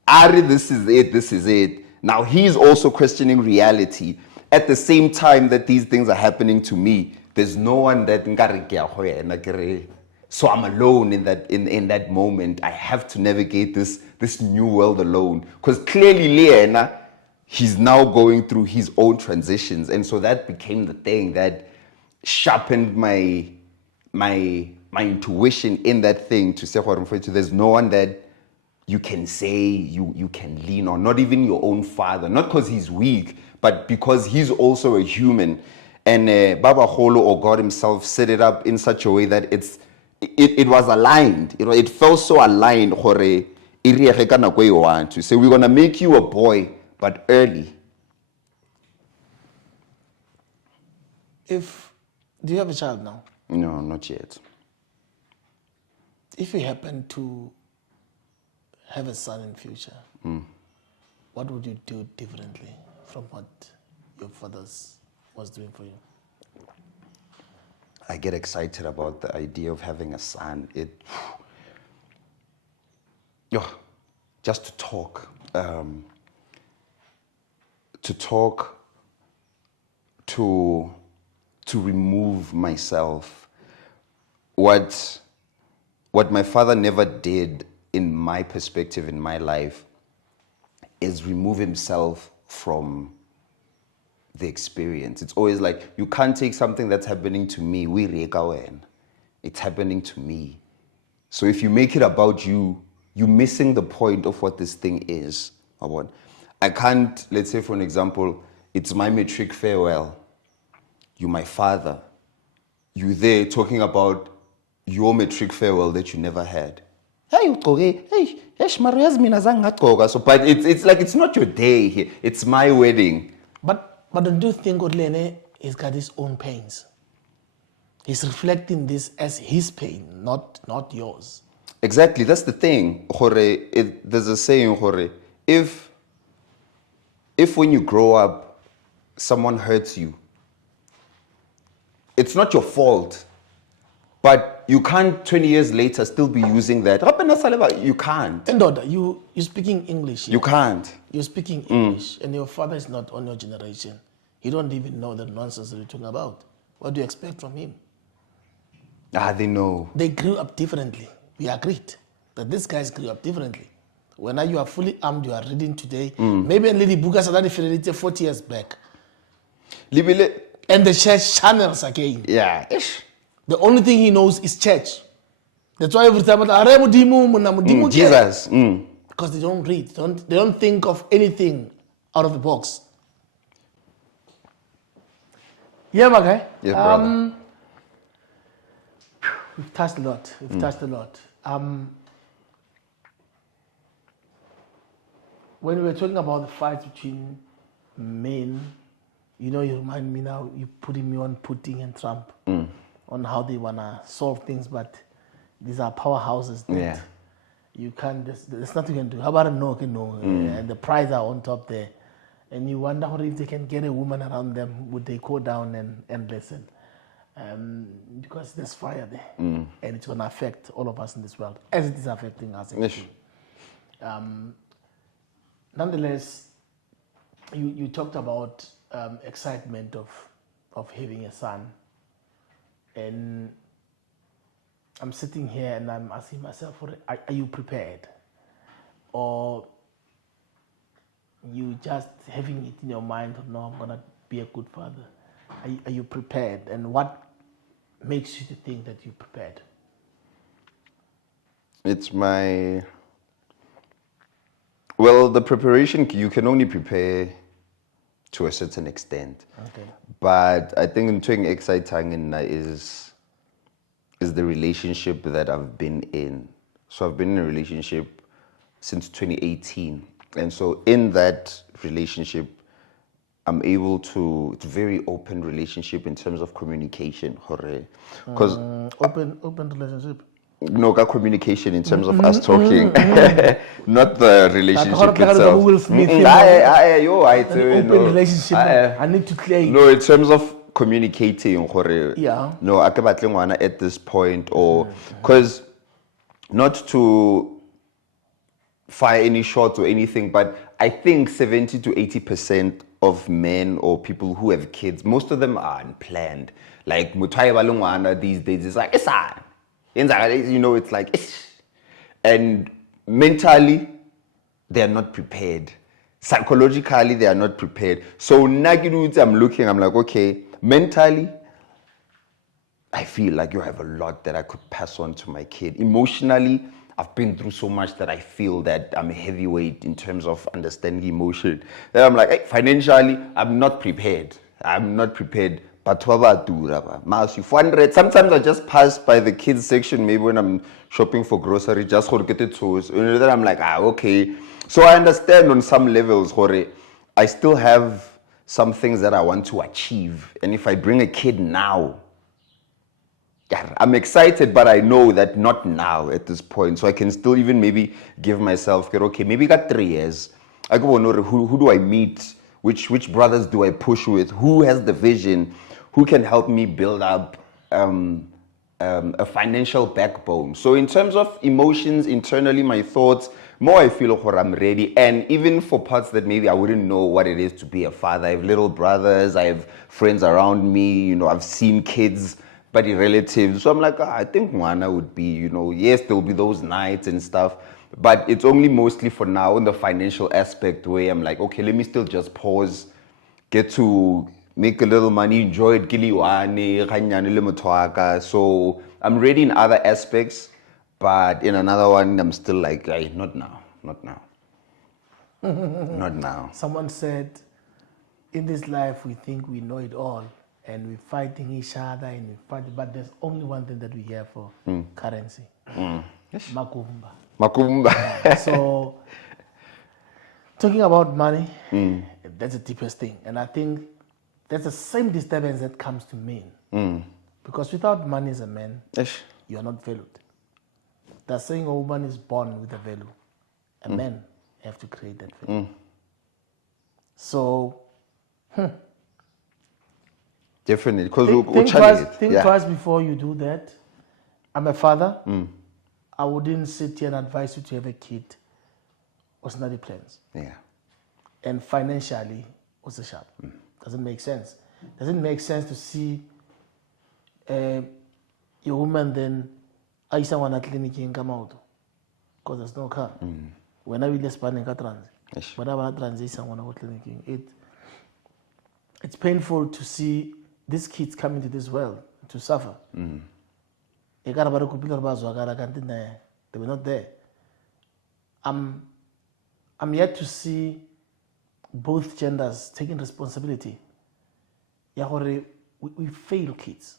Ari, this is it. Now he's also questioning reality. At the same time that these things are happening to me, there's no one that, so I'm alone in that moment. I have to navigate this new world alone. Because clearly Liena, he's now going through his own transitions. And so that became the thing that sharpened my intuition in that thing to say, there's no one that you can say you can lean on, not even your own father, not because he's weak, but because he's also a human. And Baba Holo, or God himself, set it up in such a way that it was aligned. It felt so aligned. To say, we're going to make you a boy, but early. Do you have a child now? No, not yet. If you happen to have a son in future, what would you do differently from what your father's was doing for you? I get excited about the idea of having a son. Just to talk, to remove myself. What my father never did, in my perspective, in my life, is remove himself from the experience. It's always like, you can't take something that's happening to me. It's happening to me. So if you make it about you, you're missing the point of what this thing is. I can't, let's say for an example, it's my matric farewell. You're my father. You're there talking about your matric farewell that you never had. But it's like, it's not your day here. It's my wedding. But don't you think Odlene has got his own pains? He's reflecting this as his pain, not yours. Exactly, that's the thing. There's a saying, if when you grow up, someone hurts you, it's not your fault. But you can't 20 years later still be using that. You can't. And daughter, you're speaking English. You can't. You're speaking English, and your father is not on your generation. You don't even know the nonsense that you're talking about. What do you expect from him? They know. They grew up differently. We agreed that these guys grew up differently. When you are fully armed, you are reading today. Maybe a little Bugas are 40 years back. And the church channels again. Yeah. The only thing he knows is church. That's why every time Jesus. Because they don't read. They don't think of anything out of the box. Yeah, my guy. Yes, brother. We've touched a lot. When we were talking about the fight between men You know, you remind me now, you're putting me on Putin and Trump on how they want to solve things, but these are powerhouses that you can't, there's nothing you can do. How about a no, and the prize are on top there. And you wonder if they can get a woman around them, would they go down and listen? Because there's fire there, and it's going to affect all of us in this world, as it is affecting us. Nonetheless, you talked about excitement of having a son, and I'm sitting here and I'm asking myself, are you prepared, or you just having it in your mind? No, I'm gonna be a good father. Are you prepared, and what makes you to think that you're prepared? It's my... Well, the preparation, you can only prepare to a certain extent. Okay. But I think in doing exciting is the relationship that I've been in. So I've been in a relationship since 2018. And so in that relationship, I'm able to, it's a very open relationship in terms of communication. Because Open relationship. no, got communication in terms of us talking, not the relationship itself. Will Smith, open relationship. I need to clear it. No, in terms of communicating. Yeah. No, I can't at this point, or because not to fire any shots or anything, but I think 70 to 80% of men or people who have kids, most of them are unplanned. Like Mutai Balungwana these days is like, you know, it's like, and mentally, they are not prepared. Psychologically, they are not prepared. So, I'm looking, I'm like, okay, mentally, I feel like you have a lot that I could pass on to my kid. Emotionally, I've been through so much that I feel that I'm a heavyweight in terms of understanding emotion. Then I'm like, hey, financially, I'm not prepared. I'm not prepared. But sometimes I just pass by the kids section, maybe when I'm shopping for grocery, just to get it toys. And then I'm like, okay. So I understand on some levels, I still have some things that I want to achieve. And if I bring a kid now, I'm excited, but I know that not now at this point. So I can still even maybe give myself, okay, maybe got 3 years. I go, who do I meet? Which brothers do I push with? Who has the vision? Who can help me build up a financial backbone? So in terms of emotions, internally, my thoughts, more I feel like I'm ready. And even for parts that maybe I wouldn't know what it is to be a father. I have little brothers, I have friends around me, you know, I've seen kids, but relatives. So I'm like, I think Mwana would be, you know, yes, there'll be those nights and stuff, but it's only mostly for now in the financial aspect where I'm like, okay, let me still just pause, get to make a little money, enjoy it, so I'm ready in other aspects, but in another one, I'm still like, hey, not now. Not now. Someone said, in this life, we think we know it all, and we're fighting each other, and we fight, but there's only one thing that we hear for, currency. Yes. Makumba. So, talking about money, that's the deepest thing. And I think that's the same disturbance that comes to men. Because without money as a man, you're not valued. They're saying a woman is born with a value. A man have to create that value. So, definitely. Because think twice before you do that. I'm a father. I wouldn't sit here and advise you to have a kid or study plans. Yeah. And financially, what's the sharp? Doesn't make sense. Doesn't make sense to see your woman then I someone at clinic in come out because there's no car. When I will expand in trans, when I want to transit someone out clinic, it's painful to see these kids coming to this world to suffer. They were not there. I'm yet to see both genders taking responsibility. We fail kids.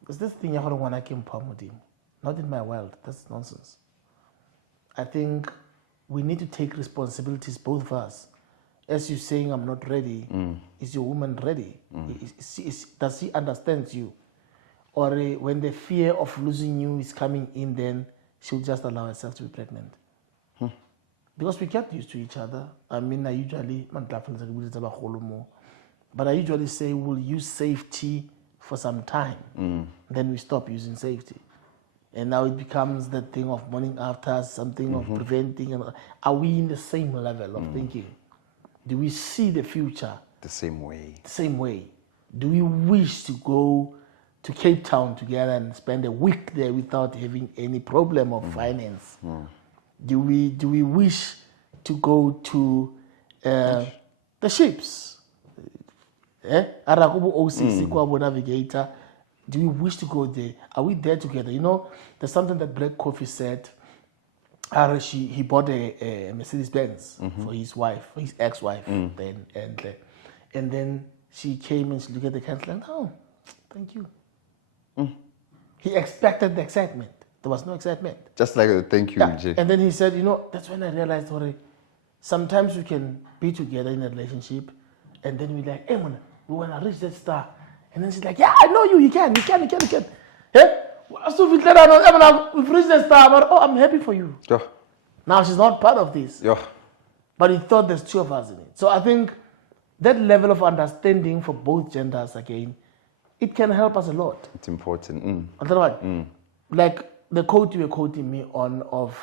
Because this thing when I came not in my world. That's nonsense. I think we need to take responsibilities, both of us, as you're saying, I'm not ready, is your woman ready? Does she understand you? Or when the fear of losing you is coming in, then she'll just allow herself to be pregnant? Because we get used to each other. I mean, I usually say we'll use safety for some time. Then we stop using safety. And now it becomes the thing of morning after, something of preventing. And are we in the same level of thinking? Do we see the future The same way. the same way? Do we wish to go to Cape Town together and spend a week there without having any problem of finance? Do we wish to go to the ships? Arakubu OCC, Kwabo Navigator. Do we wish to go there? Are we there together? You know, there's something that Black Coffee said. He bought a Mercedes Benz for his wife, for his ex-wife, then and then she came and she looked at the car and oh, thank you. He expected the excitement. There was no excitement. Just like a thank you, Yeah. And then he said, you know, that's when I realized, sometimes we can be together in a relationship, and then we're like, hey, man, we want to reach that star. And then she's like, yeah, I know you can. Yeah? So we've reached the star, but I'm happy for you. Yeah. Now she's not part of this. Yeah. But he thought there's two of us in it. So I think that level of understanding for both genders, again, it can help us a lot. It's important. Like the quote you were quoting me on of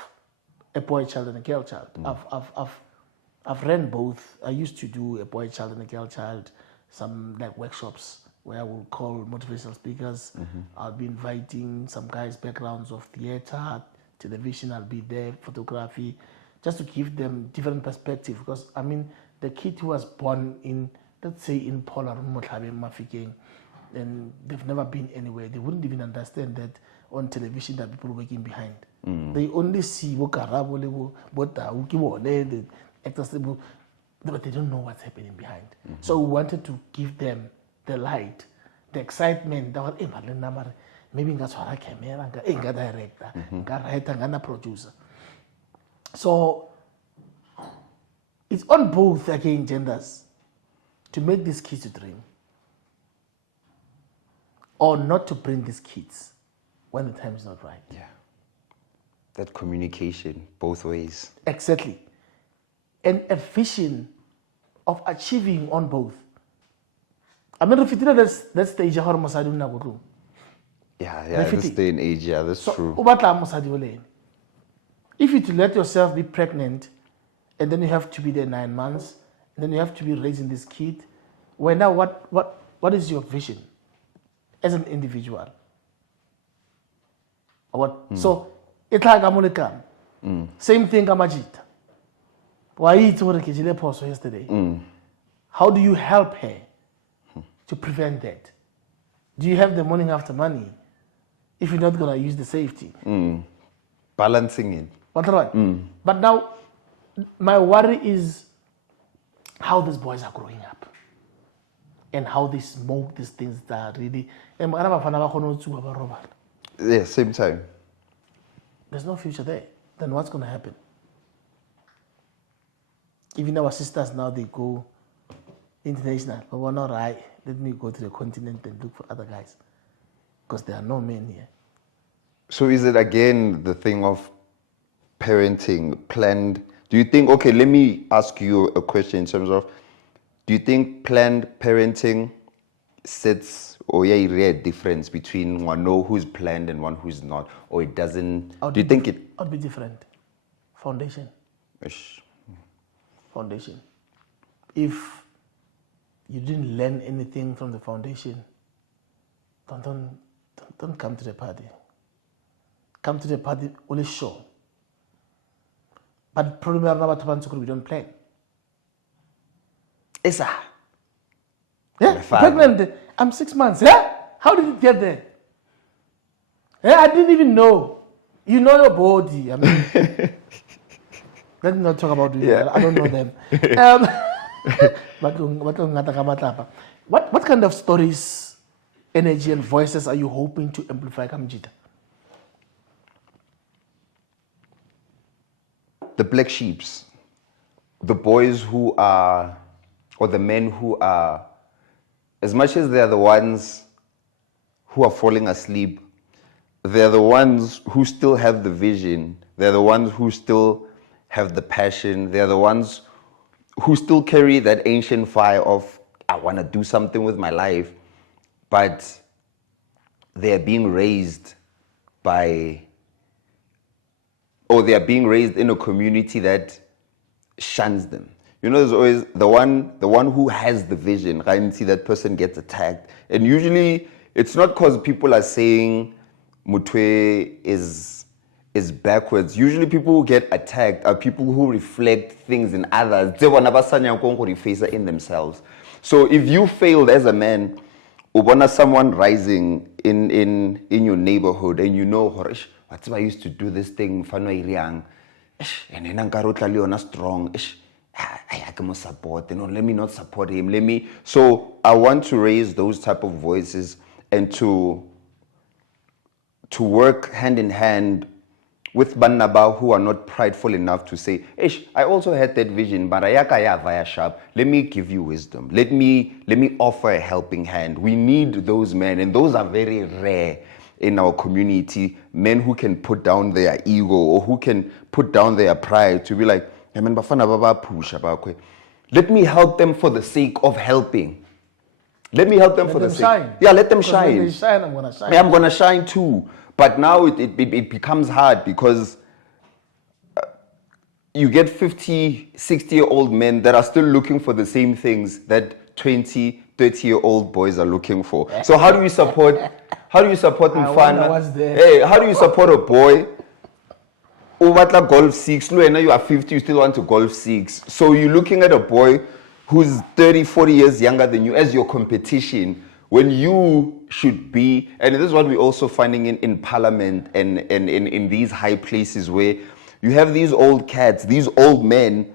a boy child and a girl child. I've ran both. I used to do a boy child and a girl child, some like workshops where I will call motivational speakers. I'll be inviting some guys' backgrounds of theater, television, I'll be there, photography, just to give them different perspective. Because, I mean, the kid who was born in, let's say, in Poland, Mafikeng, and they've never been anywhere, they wouldn't even understand that on television there are people working behind. They only see the actors, but they don't know what's happening behind. So we wanted to give them the light, the excitement. That was, maybe that's what I camera, director, writer, producer. So it's on both again genders to make these kids to dream, or not to bring these kids when the time is not right. Yeah. That communication both ways. Exactly. And a vision of achieving on both. I mean, if you that stage, Yeah, this day and age, yeah, that's true. If you to let yourself be pregnant, and then you have to be there 9 months, and then you have to be raising this kid, well, now what is your vision as an individual? So, it's like same thing, Mjita. Why yesterday? How do you help her to prevent that? Do you have the morning after money if you're not going to use the safety? Balancing it. But now, my worry is how these boys are growing up and how they smoke these things that are really. Yeah, same time. There's no future there. Then what's going to happen? Even our sisters now, they go international. But we're not right. Let me go to the continent and look for other guys. Because there are no men here. So is it again the thing of parenting planned? Do you think, okay, let me ask you a question in terms of, do you think planned parenting sets or a difference between one who's planned and one who's not? Or it doesn't, do you think it? I'd be different. Foundation. Ish. Foundation. If you didn't learn anything from the foundation, don't come to the party. Come to the party only show. But problem we don't plan. Isa. Yeah, pregnant. I'm 6 months. Yeah? How did it get there? Yeah, I didn't even know. You know your body. I mean, let's not talk about it. Yeah. I don't know them. What kind of stories, energy, and voices are you hoping to amplify, Mjita? The black sheeps. the boys who are, or the men who are, as much as they're the ones who are falling asleep, they're the ones who still have the vision. They're the ones who still have the passion. They're the ones who still carry that ancient fire of, I want to do something with my life. But they're being raised by, or they're being raised in a community that shuns them. You know, there's always the one who has the vision. Right? And see that person gets attacked. And usually it's not because people are saying Mutwe is backwards. Usually people who get attacked are people who reflect things in others. They want to face it in themselves. So if you failed as a man, ubona someone rising in your neighborhood and you know, what's I used to do this thing, and then I'm strong. I can support, let me not support him. So I want to raise those type of voices and to work hand in hand with Bannaba who are not prideful enough to say, I also had that vision, but via sharp. Let me give you wisdom. Let me offer a helping hand. We need those men, and those are very rare in our community. Men who can put down their ego or who can put down their pride to be like, let me help them for the sake of helping. Let me help them for the sake. Shine. Yeah, let them shine. When they shine, I'm gonna shine. Yeah, I'm gonna shine too. But now it becomes hard because you get 50, 60-year-old men that are still looking for the same things that 20, 30-year-old boys are looking for. So how do you support Mfana? Hey, how do you support a boy who golf 6? You are 50, you still want to golf 6. So you're looking at a boy who's 30, 40 years younger than you as your competition, when you should be, and this is what we're also finding in parliament and in these high places where you have these old cats, these old men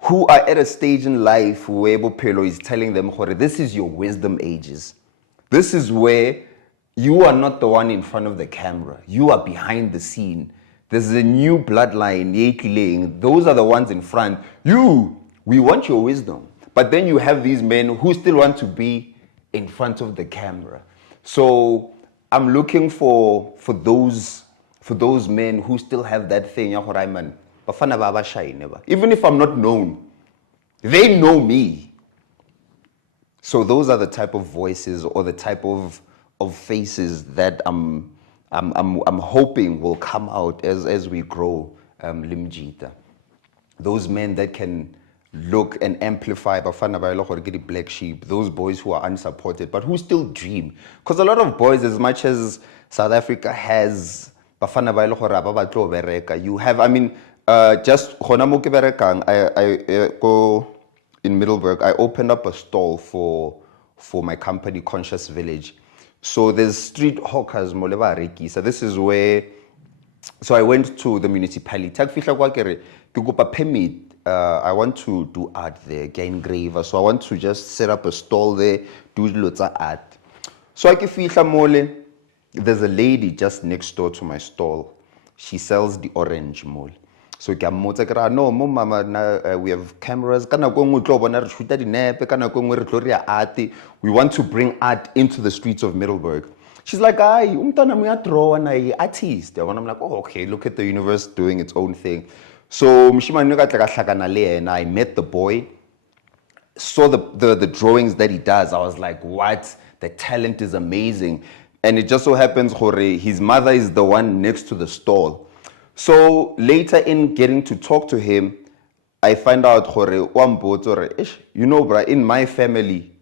who are at a stage in life where Bophelo is telling them, this is your wisdom ages. This is where you are not the one in front of the camera. You are behind the scene. There's a new bloodline. Those are the ones in front. We want your wisdom. But then you have these men who still want to be in front of the camera. So I'm looking for those men who still have that thing. Even if I'm not known, they know me. So those are the type of voices or the type of faces that I'm hoping will come out as we grow Mjita. Those men that can look and amplify the black sheep, those boys who are unsupported but who still dream. Because a lot of boys, as much as South Africa has you have, just I go in Middleburg, I opened up a stall for my company, Conscious Village. So there's street hawkers, so this is where, so I went to the municipality. I want to do art there, get engraver. So I want to just set up a stall there, do lots of art. So I can feel mole. There's a lady just next door to my stall. She sells the orange mole. So no, mama, we have cameras. We want to bring art into the streets of Middleburg. She's like, artist. And I'm like, oh, okay, look at the universe doing its own thing. So I met the boy, saw the drawings that he does. I was like, what? The talent is amazing. And it just so happens his mother is the one next to the stall. So later in getting to talk to him, I find out you know, bro, in my family,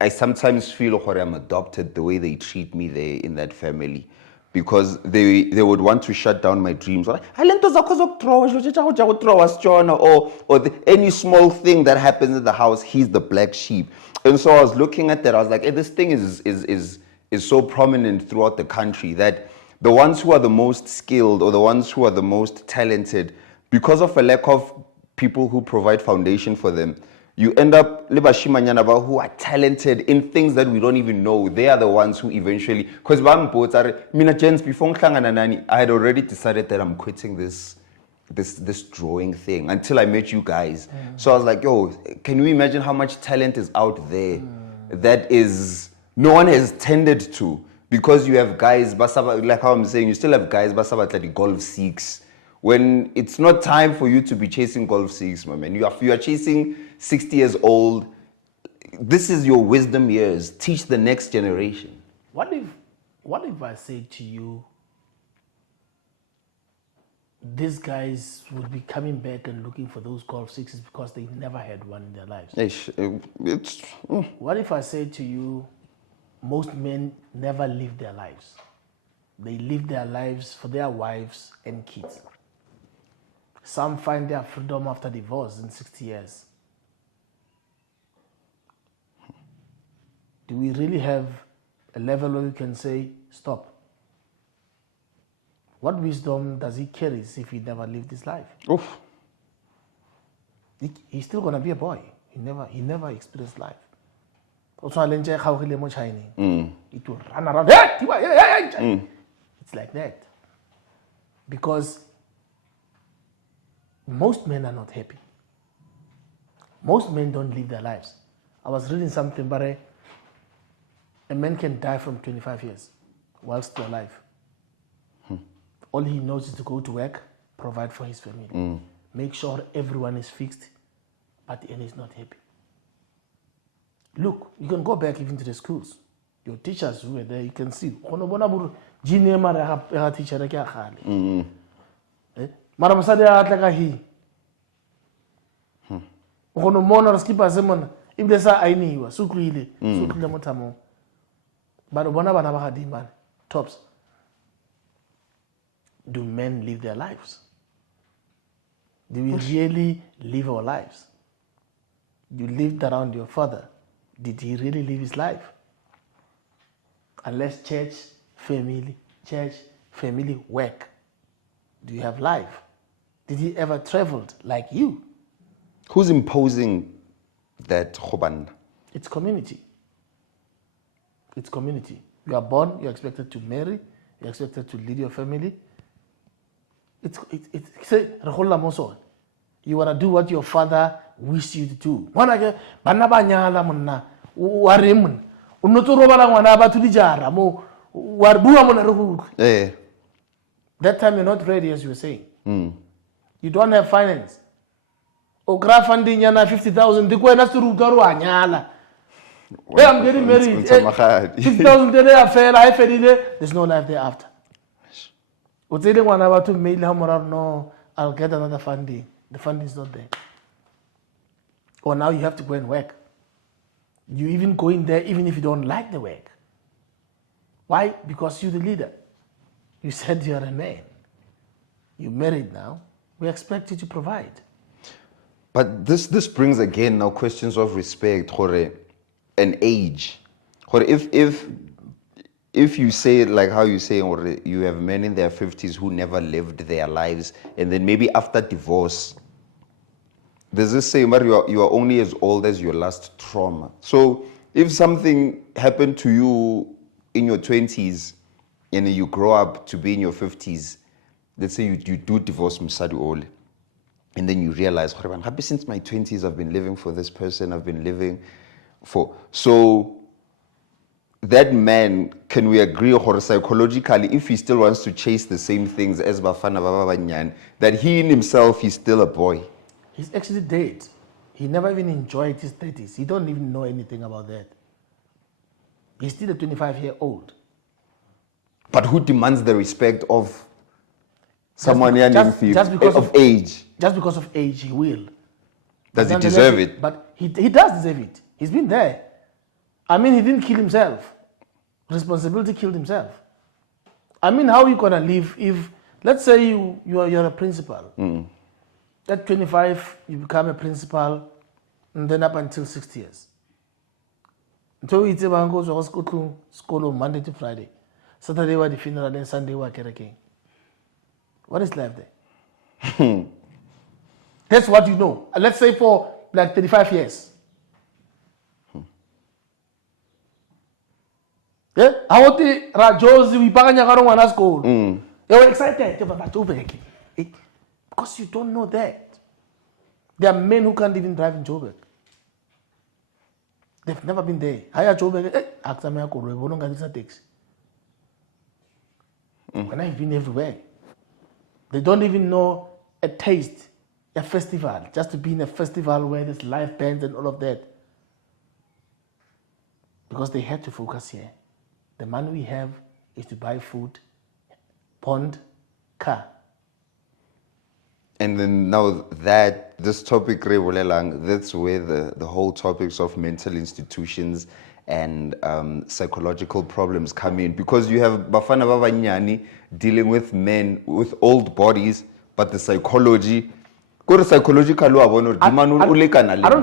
I sometimes feel I'm adopted the way they treat me there in that family. Because they would want to shut down my dreams. Or any small thing that happens in the house, he's the black sheep. And so I was looking at that, I was like, hey, this thing is so prominent throughout the country that the ones who are the most skilled or the ones who are the most talented, because of a lack of people who provide foundation for them, you end up who are talented in things that we don't even know. They are the ones who eventually, because before I had already decided that I'm quitting this this drawing thing until I met you guys. So I was like, yo, can you imagine how much talent is out there that is no one has tended to? Because you have guys, like how I'm saying, you still have guys like the Golf 6. When it's not time for you to be chasing Golf 6, my man. You are chasing 60 years old. This is your wisdom years. Teach the next generation. What if I say to you, these guys would be coming back and looking for those Golf 6s because they never had one in their lives? What if I say to you, most men never live their lives. They live their lives for their wives and kids. Some find their freedom after divorce in 60 years. Do we really have a level where we can say, stop? What wisdom does he carry if he never lived his life? Oof. He's still going to be a boy. He never experienced life. Also, it will run around. It's like that. Because most men are not happy. Most men don't live their lives. I was reading something, but a man can die from 25 years while still alive. All he knows is to go to work, provide for his family, make sure everyone is fixed, but the end is not happy. Look, you can go back even to the schools. Your teachers who were there, you can see. Tops. Do men live their lives? Do we really live our lives? You lived around your father. Did he really live his life? Unless church, family, work. Do you have life? Did he ever traveled like you? Who's imposing that khobanda? It's community. It's community. You are born, you're expected to marry, you're expected to lead your family. You want to do what your father wished you to do. That time you're not ready, as you were saying. You don't have finance. Ogra funding yana 50,000. Hey, I'm getting married. 50,000 there's no life thereafter. No, I'll get another funding. The funding is not there. Or now you have to go and work. You even go in there even if you don't like the work. Why? Because you're the leader. You said you're a man. You're married now. We expect you to provide. But this brings again now questions of respect, and age. If you say like how you say, or you have men in their 50s who never lived their lives, and then maybe after divorce, there's this saying, but you are only as old as your last trauma. So if something happened to you in your 20s and you grow up to be in your 50s, let's say you do divorce Msadu Ole, and then you realize, since my 20s I've been living for this person, I've been living for. So that man, can we agree, or psychologically, if he still wants to chase the same things as Bafana Baba Banyan, that he in himself, he's still a boy? He's actually dead. He never even enjoyed his 30s. He don't even know anything about that. He's still a 25-year-old. But who demands the respect of someone of age? Just because of age, he will. Does he deserve it? But he does deserve it. He's been there. I mean, he didn't kill himself. Responsibility killed himself. I mean, how are you going to live if, let's say you're a principal. At 25, you become a principal, and then up until 60 years. Until we go to school Monday to Friday. Saturday was the funeral, then Sunday was Kereking. What is left there? That's what you know. Let's say for like 35 years. Yeah? How about the we school? They were excited. Because you don't know that. There are men who can't even drive in Joburg. They've never been there. Haya Joburg, taxi. And I've been everywhere. They don't even know a taste, a festival, just to be in a festival where there's live bands and all of that. Because they had to focus here. The money we have is to buy food, pond, car. And then now that this topic, that's where the whole topics of mental institutions and psychological problems come in, because you have Bafana Babanyani dealing with men with old bodies, but the psychology, I don't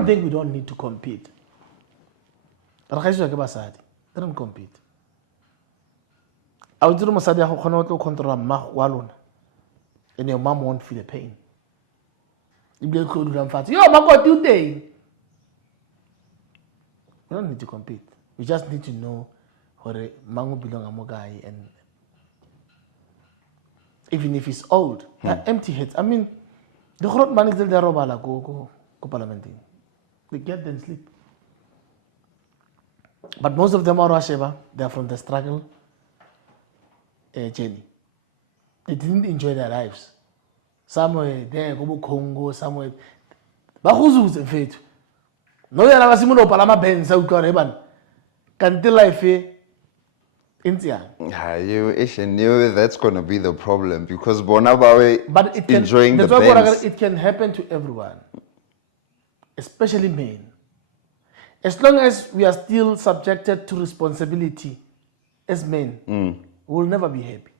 think we don't need to compete. They don't compete. I would do control and your mom won't feel the pain. You don't need to compete. We just need to know where mangu belong amogai, and even if it's old, empty heads. I mean, the whole man is there go parliament. They get them sleep. But most of them are Rasheva. They are from the struggle journey. They didn't enjoy their lives. Somewhere there, go Congo, somewhere. But who's in faith? No, there are some Palama Ben, South Korean. Can tell life India. That's going to be the problem, because Bonabawe enjoying the bands. It can happen to everyone, especially men. As long as we are still subjected to responsibility as men, we will never be happy.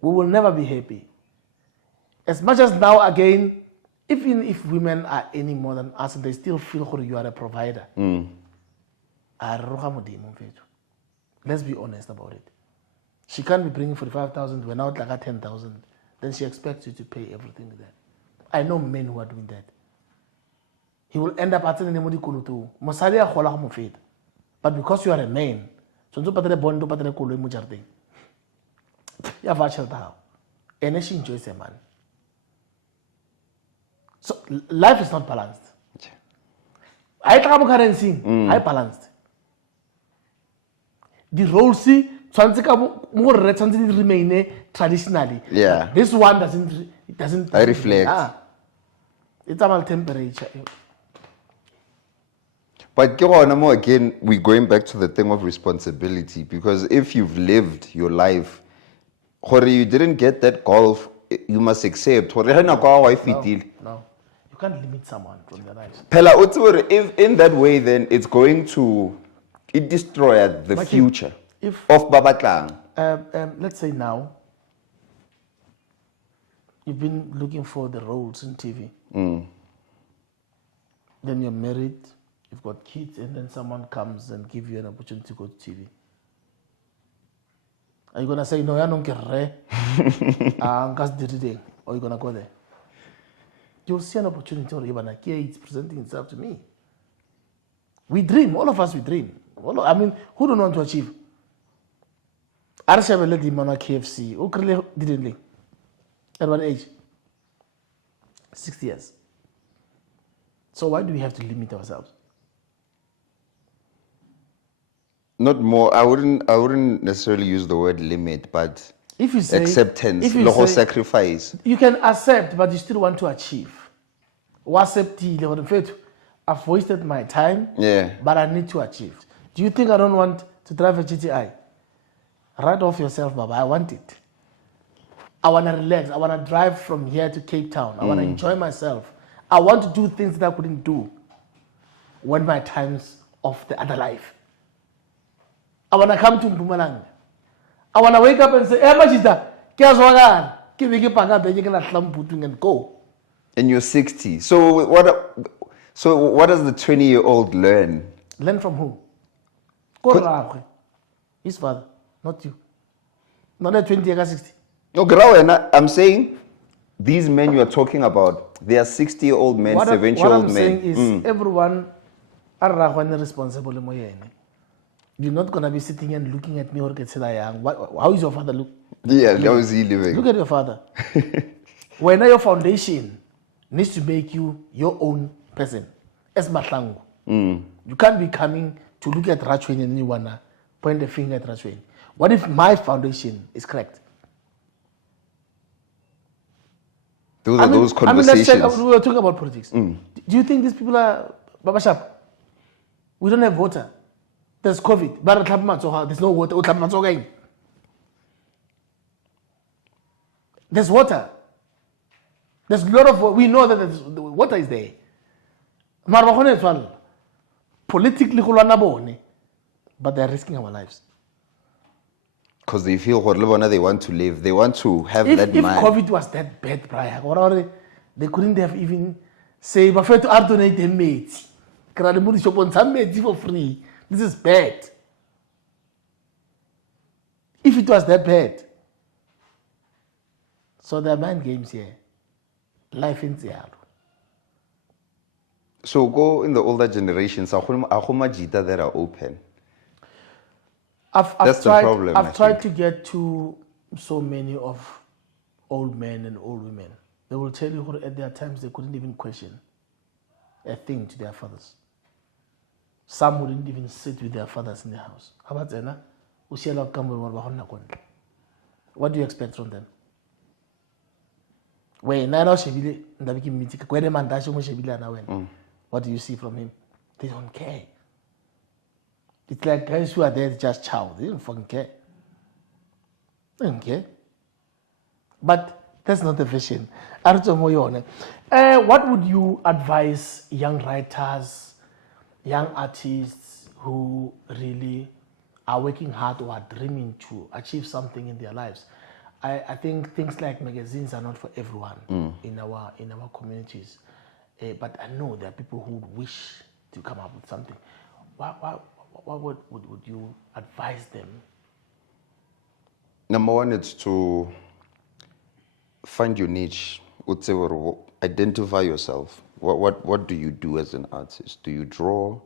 We will never be happy. As much as now, again, even if women are any more than us, they still feel you are a provider. Let's be honest about it. She can't be bringing 45,000 when out like 10,000. Then she expects you to pay everything with that. I know men who are doing that. He will end up attending the Kulutu. But because you are a man, so you patre bondo patre kulu mujarde. Ya vachel tao. And she enjoys a man. So life is not balanced. I travel currency. I balanced. The role see more remain traditionally. Yeah. This one doesn't. I reflect. It's about temperature. But again, we're going back to the thing of responsibility, because if you've lived your life, or you didn't get that golf, you must accept. No. You can't limit someone from their lives. If in that way, then it's going to destroy the future of Babatlang. Let's say now, you've been looking for the roles in TV. Then you're married, you've got kids, and then someone comes and gives you an opportunity to go to TV. Are you going to say, no, I don't care, or you're going to go there? You'll see an opportunity, or even a kid presenting itself to me. We dream, all of us, we dream. I mean, who don't want to achieve? Arsha led him on a KFC. Who didn't leave? At what age? 60 years. So why do we have to limit ourselves? Not more. I wouldn't necessarily use the word limit, but if you say acceptance, local sacrifice. You can accept, but you still want to achieve. I've wasted my time, but I need to achieve. Do you think I don't want to drive a GTI? Write off yourself, Baba. I want it. I want to relax. I want to drive from here to Cape Town. I want to enjoy myself. I want to do things that I couldn't do when my time's off the other life. I want to come to Mpumalanga. I want to wake up and say, hey, Mjita, and go. And you're 60. So what does the 20-year-old learn? Learn from who? His father, not you. Not at 20 or 60. No, I'm saying these men you are talking about, they are 60-year-old men, 70-year-old men. What I'm saying is everyone are responsible. You're not gonna be sitting and looking at me or get said how is your father look? Yeah, how is he living? Look at your father. When your foundation needs to make you your own person. As Mahlangu. You can't be coming to look at Rachwene and you wanna point the finger at Rachwene. What if my foundation is cracked? Those conversations. Let's check, we were talking about politics. Do you think these people are Babashap? We don't have water. There's COVID. There's no water. There's water. There's a lot of water. We know that the water is there. Politically, but they're risking our lives. Because they feel they want to live. They want to have that if mind. COVID was that bad, Brian, they couldn't have even say, but to donate them mates. For free. This is bad. If it was that bad. So there are mind games here. Life in Seattle. So go in the older generations, Mjita that are open. That's the problem. I've tried to get to so many of old men and old women. They will tell you at their times they couldn't even question a thing to their fathers. Some wouldn't even sit with their fathers in the house. How about Zena? What do you expect from them? What do you see from him? They don't care. It's like guys who are there just chow. They don't fucking care. They don't care. But that's not the vision. What would you advise young writers, young artists who really are working hard or are dreaming to achieve something in their lives? I think things like magazines are not for everyone in our communities. But I know there are people who would wish to come up with something. What would you advise them? Number one, it's to find your niche. Identify yourself. What do you do as an artist? Do you draw?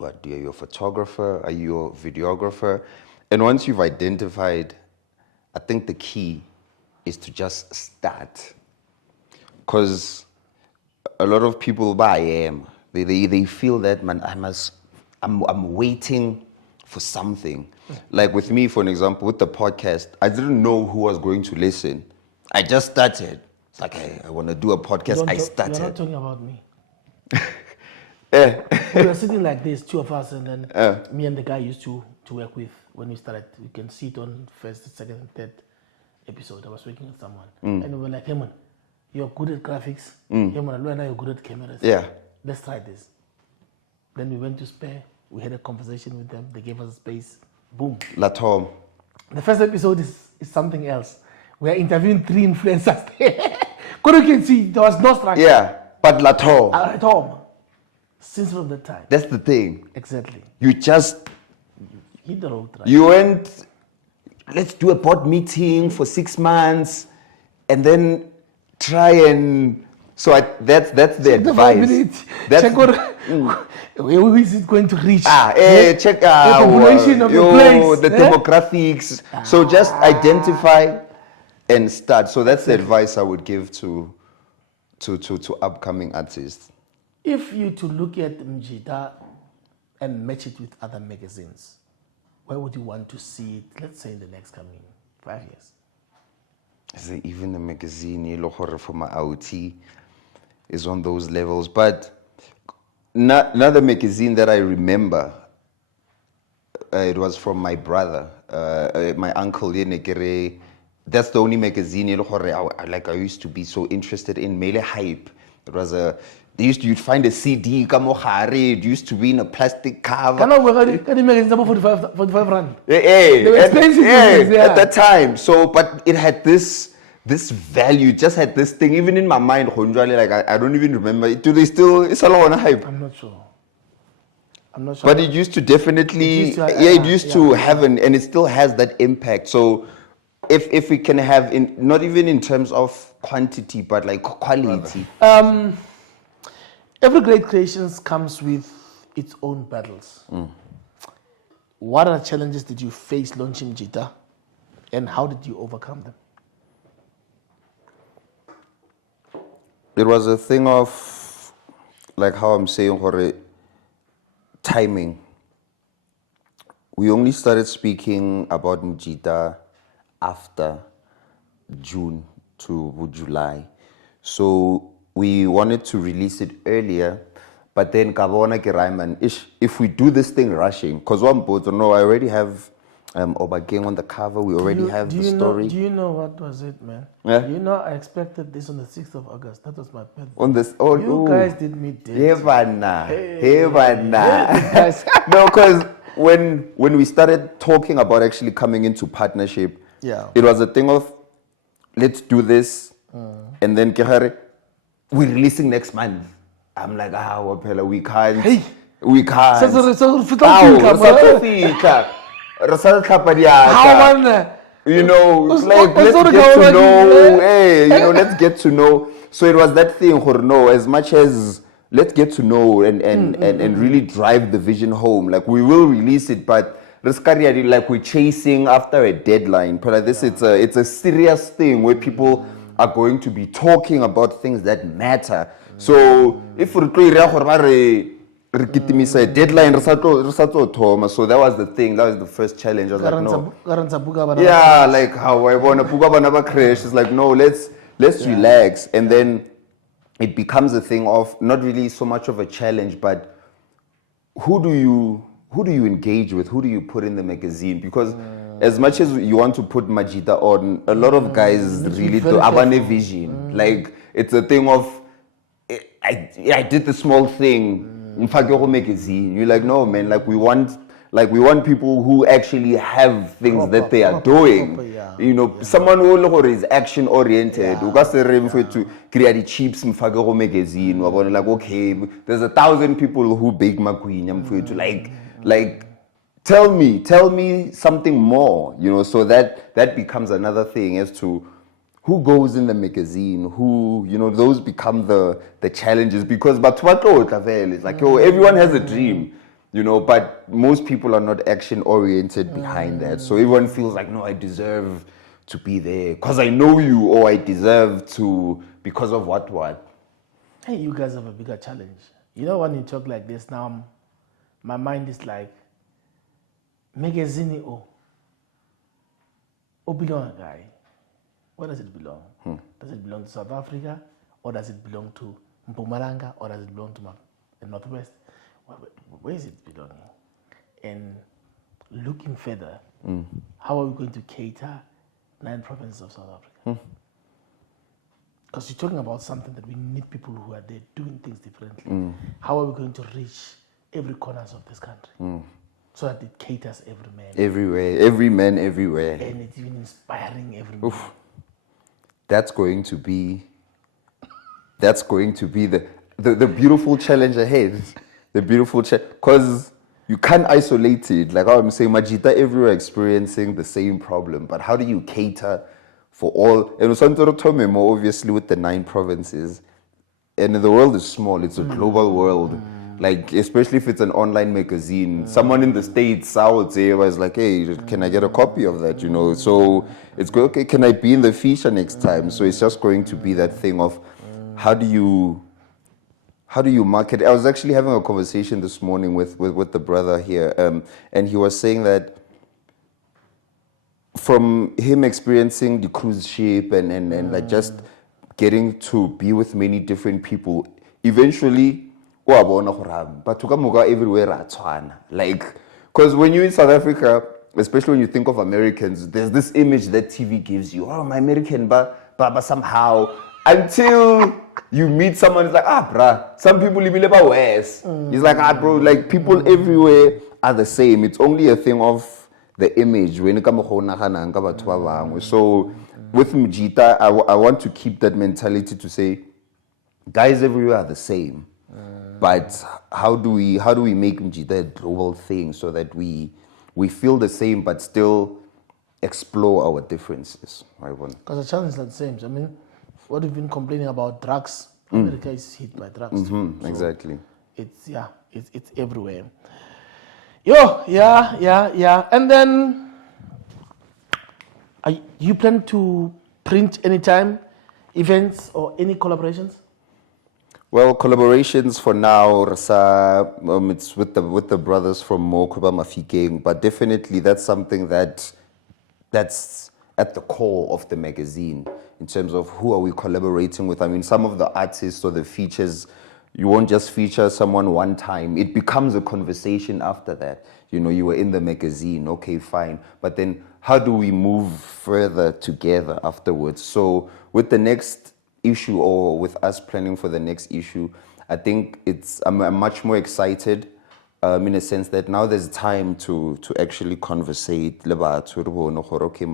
Are you a photographer? Are you a videographer? And once you've identified, I think the key is to just start. Because a lot of people they feel that, man, I'm waiting for something. Like with me, for an example, with the podcast, I didn't know who was going to listen. I just started. It's like, hey, I want to do a podcast. I started. You're not talking about me. We were sitting like this, two of us, and then me and the guy used to work with when we started. You can see it on first, second, and third episode. I was working with someone. And we were like, hey man, you're good at graphics. Hey man, you're good at cameras. Yeah. Let's try this. Then we went to Spare. We had a conversation with them. They gave us space. Boom. La Tom. The first episode is something else. We are interviewing 3 influencers. Because you can see there was no structure. Yeah, but La Tom. At home. Since from that time. That's the thing. Exactly. You just hit the road. Right? You went, let's do a board meeting for 6 months and then try and that's the advice. Check where is it going to reach? Check the population of the place. The demographics. So just identify and start. So that's the advice I would give to upcoming artists. If you to look at Mjita and match it with other magazines, where would you want to see it, let's say in the next coming 5 years? Is it even a magazine for my IoT is on those levels? But another magazine that I remember, it was from my brother, my uncle. That's the only magazine I used to be so interested in. Mele Hype. It was you'd find a CD, it used to be in a plastic cover. Can the magazines about 45 rand? They were expensive at that time. So, but it had this value, just had this thing, even in my mind, like I don't even remember. Do they still, it's a lot on Hype? I'm not sure. But it used to definitely, it used to have and it still has that impact. So if we can have, not even in terms of quantity, but like quality. Every great creation comes with its own battles. what are the challenges did you face launching Mjita, and how did you overcome them? It was a thing of, like how I'm saying, timing. We only started speaking about Mjita after June to July. So we wanted to release it earlier, but then Kabona Kiraiman, if we do this thing rushing, because I already have Obakeng on the cover, we already have the story. Do you know what was it, man? Yeah? You know, I expected this on the 6th of August. That was my birthday. On this, You guys did me dirty. Hevana. No, because when we started talking about actually coming into partnership, it was a thing of, let's do this, and then we're releasing next month. I'm like, we can't. We can't. You know, like, let's get to know. Hey, you know, let's get to know. So it was that thing, no, as much as let's get to know and really drive the vision home. Like, we will release it, but like we're chasing after a deadline. But like this, it's a serious thing where people are going to be talking about things that matter. So if we deadline, so that was the thing. That was the first challenge. I was like, no. Yeah, like how I want to crash. It's like, no, let's relax. And then it becomes a thing of not really so much of a challenge, but who do you engage with? Who do you put in the magazine? Because as much as you want to put Mjita on, a lot of guys really do have a vision. Like, it's a thing of, I did the small thing. Magazine. You're like, no, man. Like we want people who actually have things that they are doing. You know, someone who is action oriented. Who got to create chips magazine. Like, okay, there's 1,000 people who bake maqueen for you to like. Tell me something more. You know, so that becomes another thing as to who goes in the magazine, who, you know, those become the challenges, because it's like, everyone has a dream, you know, but most people are not action oriented behind that. So everyone feels like, no, I deserve to be there because I know you, or I deserve to because of what. Hey, you guys have a bigger challenge. You know, when you talk like this now, my mind is like, magazine belong guy. Where does it belong? Does it belong to South Africa, or does it belong to Mpumalanga, or does it belong to the Northwest? Where is it belonging? And looking further, how are we going to cater 9 provinces of South Africa? Because you're talking about something that we need people who are there doing things differently. How are we going to reach every corner of this country? So that it caters every man. Everywhere, every man everywhere. And it's even inspiring every man. That's going to be the beautiful challenge ahead. The beautiful challenge, because you can't isolate it. Like how I'm saying, Mjita everywhere experiencing the same problem. But how do you cater for all? And Usantoro more obviously with the 9 provinces. And the world is small. It's a global world. Like, especially if it's an online magazine, someone in the States, I would say, was like, hey, can I get a copy of that, you know? So it's good, okay, can I be in the feature next time? So it's just going to be that thing of how do you market? I was actually having a conversation this morning with the brother here, and he was saying that from him experiencing the cruise ship and like just getting to be with many different people, eventually, but everywhere, like, because when you're in South Africa, especially when you think of Americans, there's this image that TV gives you. Oh, my American, but somehow, until you meet someone, it's like, bruh, some people live in West. It's like, bro, like, people everywhere are the same. It's only a thing of the image. So with Mjita, I want to keep that mentality to say, guys everywhere are the same. But how do we make Mjita a global thing so that we feel the same but still explore our differences? Because the challenge is not the same. I mean, what we've been complaining about drugs, America is hit by drugs. So exactly. It's everywhere. Yeah. And then, you plan to print anytime, events or any collaborations? Well, collaborations for now, it's with the brothers from Mathics, but definitely that's something that's at the core of the magazine in terms of who are we collaborating with. I mean, some of the artists or the features, you won't just feature someone one time. It becomes a conversation after that. You know, you were in the magazine, okay, fine. But then how do we move further together afterwards? So with the next issue, or with us planning for the next issue, I think I'm much more excited in a sense that now there's time to actually conversate. Okay,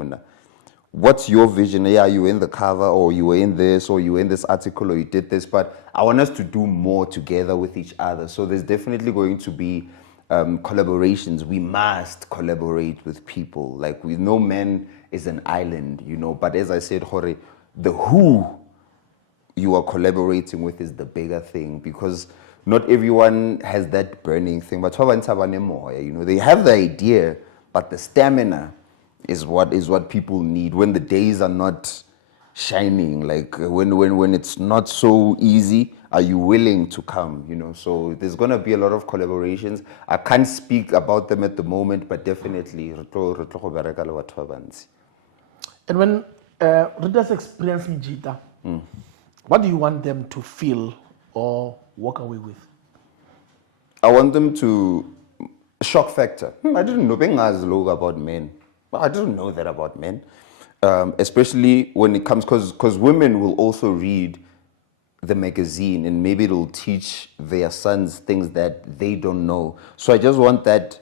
what's your vision? Yeah, you were in the cover, or you were in this, or you were in this article, or you did this, but I want us to do more together with each other. So there's definitely going to be collaborations. We must collaborate with people. Like, we know man is an island, you know, but as I said, Jorge, the who you are collaborating with is the bigger thing, because not everyone has that burning thing. But you know, they have the idea, but the stamina is what people need when the days are not shining. Like when it's not so easy, are you willing to come? You know, so there's gonna be a lot of collaborations. I can't speak about them at the moment, but definitely. And when readers experience Mjita, what do you want them to feel or walk away with? I want them to shock factor. I didn't know about men. I didn't know that about men, especially when it comes because women will also read the magazine, and maybe it'll teach their sons things that they don't know. So I just want that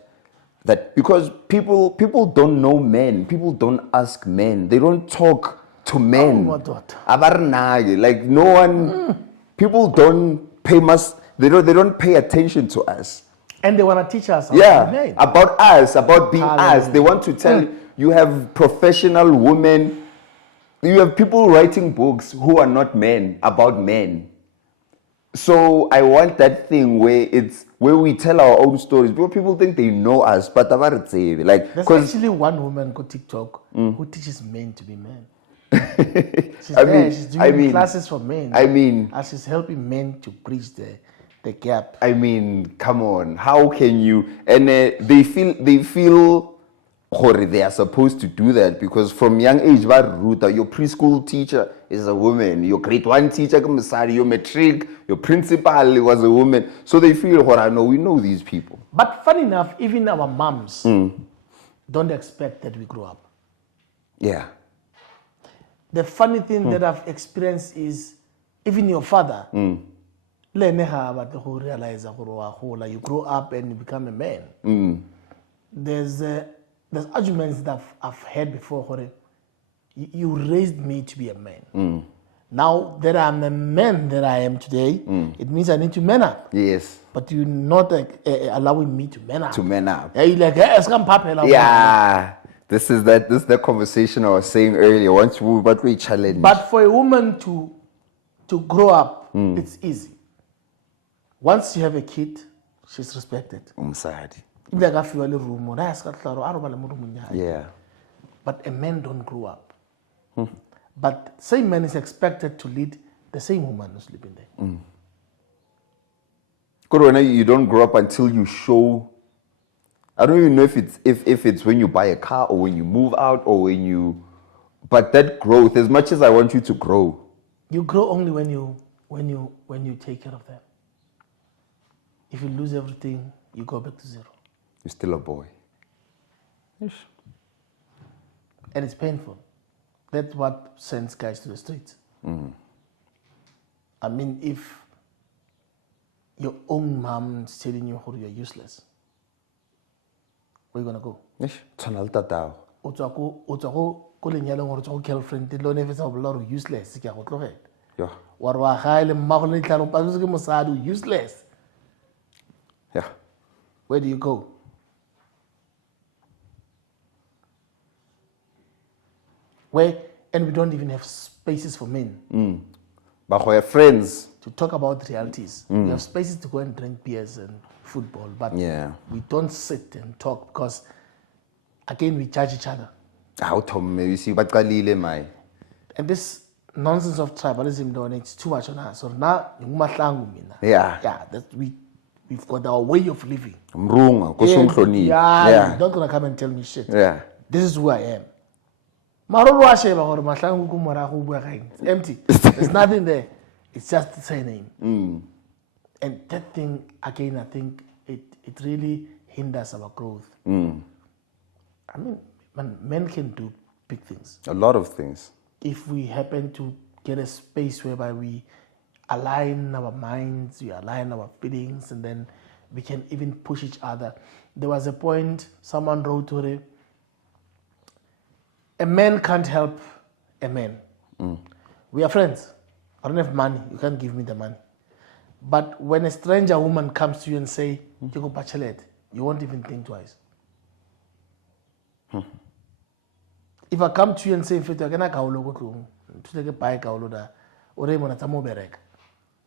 because people don't know men, people don't ask men, they don't talk to men. Like no one, people don't pay much. They don't pay attention to us. And they want to teach us. About us, about being us. They want to tell you have professional women. You have people writing books who are not men, about men. So I want that thing where we tell our own stories. People think they know us, but like there's actually one woman on TikTok who teaches men to be men. She's doing classes for men. And she's helping men to bridge the gap. I mean, come on. How can you? And they feel they are supposed to do that because from young age, your preschool teacher is a woman, your grade 1 teacher, your matric, your principal was a woman. So they feel, we know these people. But funny enough, even our moms don't expect that we grow up. Yeah. The funny thing that I've experienced is even your father, you grow up and you become a man. There's arguments that I've heard before. You raised me to be a man. Now that I'm a man that I am today, it means I need to man up. Yes. But you're not allowing me to man up. To man up. Yeah, you're like, hey, yeah. This is the conversation I was saying earlier. Once we challenge. But for a woman to grow up, it's easy. Once you have a kid, she's respected. Yeah. But a man don't grow up. But same man is expected to lead the same woman who's living there. You don't grow up until you show. I don't even know if it's when you buy a car or when you move out or when you. But that growth, as much as I want you to grow, you grow only when you take care of them. If you lose everything, you go back to zero. You're still a boy. Yes. And it's painful. That's what sends guys to the streets. I mean, if your own mom is telling you you're useless, where are you going to go? Yes. Girlfriend, useless. Useless. Yeah. Where do you go? And we don't even have spaces for men. But we have friends to talk about realities. We have spaces to go and drink beers and football, but Yeah. we don't sit and talk because, again, we judge each other. How Tom, you see, but my. And this nonsense of tribalism, though, it's too much on us. So now, Yeah. yeah, we've got our way of living. Mrunga, Yeah, you're not gonna come and tell me shit. Yeah. This is who I am. It's empty. There's nothing there. It's just the surname. And that thing, again, I think it really hinders our growth. I mean, men can do big things. A lot of things. If we happen to get a space whereby we align our minds, we align our feelings, and then we can even push each other. There was a point someone wrote to it, a man can't help a man. We are friends. I don't have money. You can't give me the money. But when a stranger woman comes to you and say, you won't even think twice. If I come to you and say,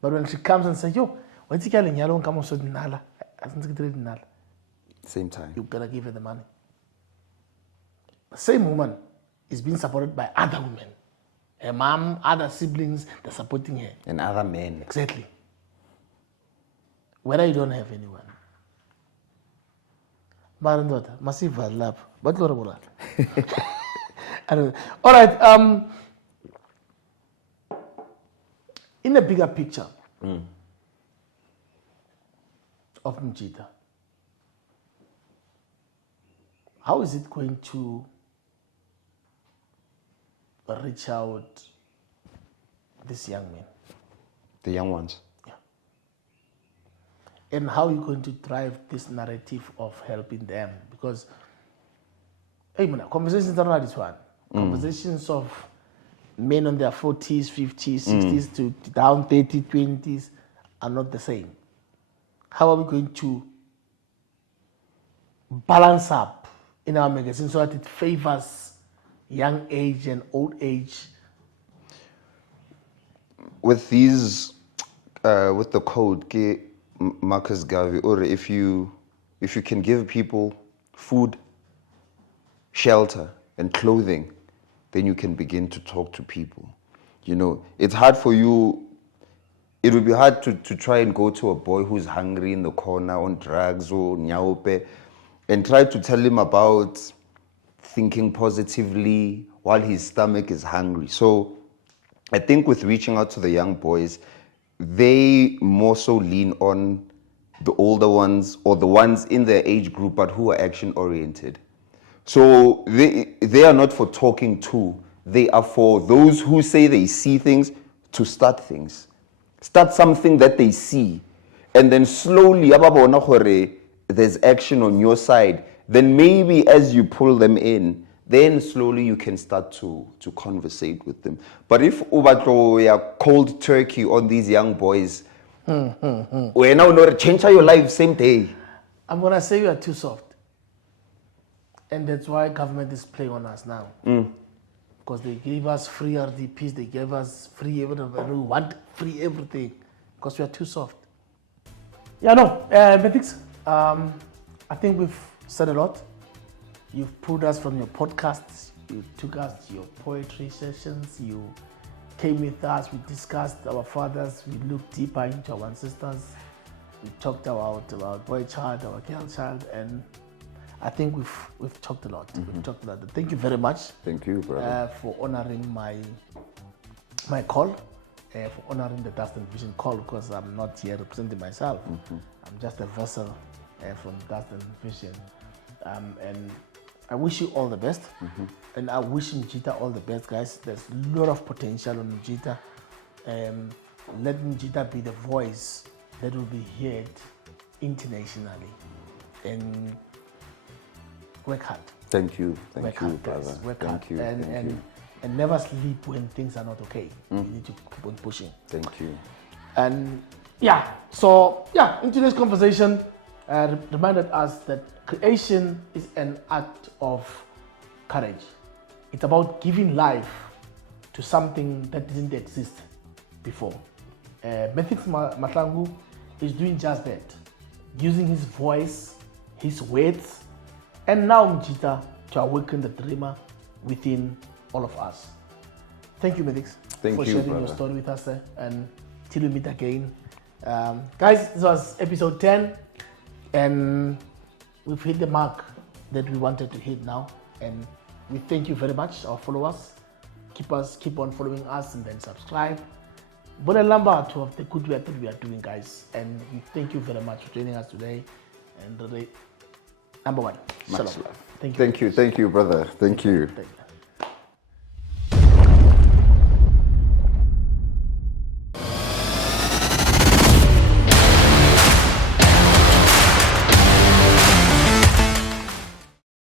but when she comes and says, yo, what's Same time. you gotta give her the money. The same woman is being supported by other women. Her mom, other siblings, they're supporting her. And other men. Exactly. Whether you don't have anyone. Marandota, massive love. But I don't know. All right. In the bigger picture of Mjita, how is it going to reach out these young men? The young ones. Yeah. And how are you going to drive this narrative of helping them? Because, hey, man, conversations are not this one. Conversations of men on their 40s, 50s, 60s to down 30s, 20s are not the same. How are we going to balance up in our magazine so that it favors young age and old age? With these, with the code, Marcus Garvey, or if you can give people food, shelter, and clothing, then you can begin to talk to people. You know, it's hard for you. It would be hard to try and go to a boy who's hungry in the corner on drugs or nyaope and try to tell him about thinking positively while his stomach is hungry. So I think with reaching out to the young boys, they more so lean on the older ones or the ones in their age group but who are action oriented. So they are not for talking to, they are for those who say they see things to start things. Start something that they see, and then slowly there's action on your side. Then maybe as you pull them in, then slowly you can start to conversate with them. But if we are cold turkey on these young boys, we now know to change your life same day. I'm gonna say you are too soft. And that's why government is playing on us now. Because they gave us free RDPs, they gave us free everything. We want free everything because we are too soft. Yeah, no, Mathics, I think we've said a lot. You've pulled us from your podcasts, you took us to your poetry sessions, you came with us, we discussed our fathers, we looked deeper into our ancestors, we talked about our boy child, our girl child, and I think we've talked a lot. We've talked a lot. Thank you very much. Thank you, brother. For honoring my call, for honoring the Dust&Vision call, because I'm not here representing myself. I'm just a vessel from Dust&Vision. And I wish you all the best. And I wish Mjita all the best, guys. There's a lot of potential on Mjita. Let Mjita be the voice that will be heard internationally. And work hard. Thank you. Work Thank you, hard, brother. guys. Work Thank hard. you. And never sleep when things are not okay. You need to keep on pushing. Thank you. And in today's conversation, reminded us that creation is an act of courage. It's about giving life to something that didn't exist before. Mathics Mahlangu is doing just that. using his voice, his words, and now Mjita to awaken the dreamer within all of us. Thank you, Mathics, for sharing your story with us, and till we meet again. Guys, this was episode 10, and we've hit the mark that we wanted to hit now, and we thank you very much, our followers. Keep on following us and then subscribe. But a number two of the good work that we are doing, guys, and we thank you very much for joining us today. And number one, much love. love. Thank you, brother. Thank you.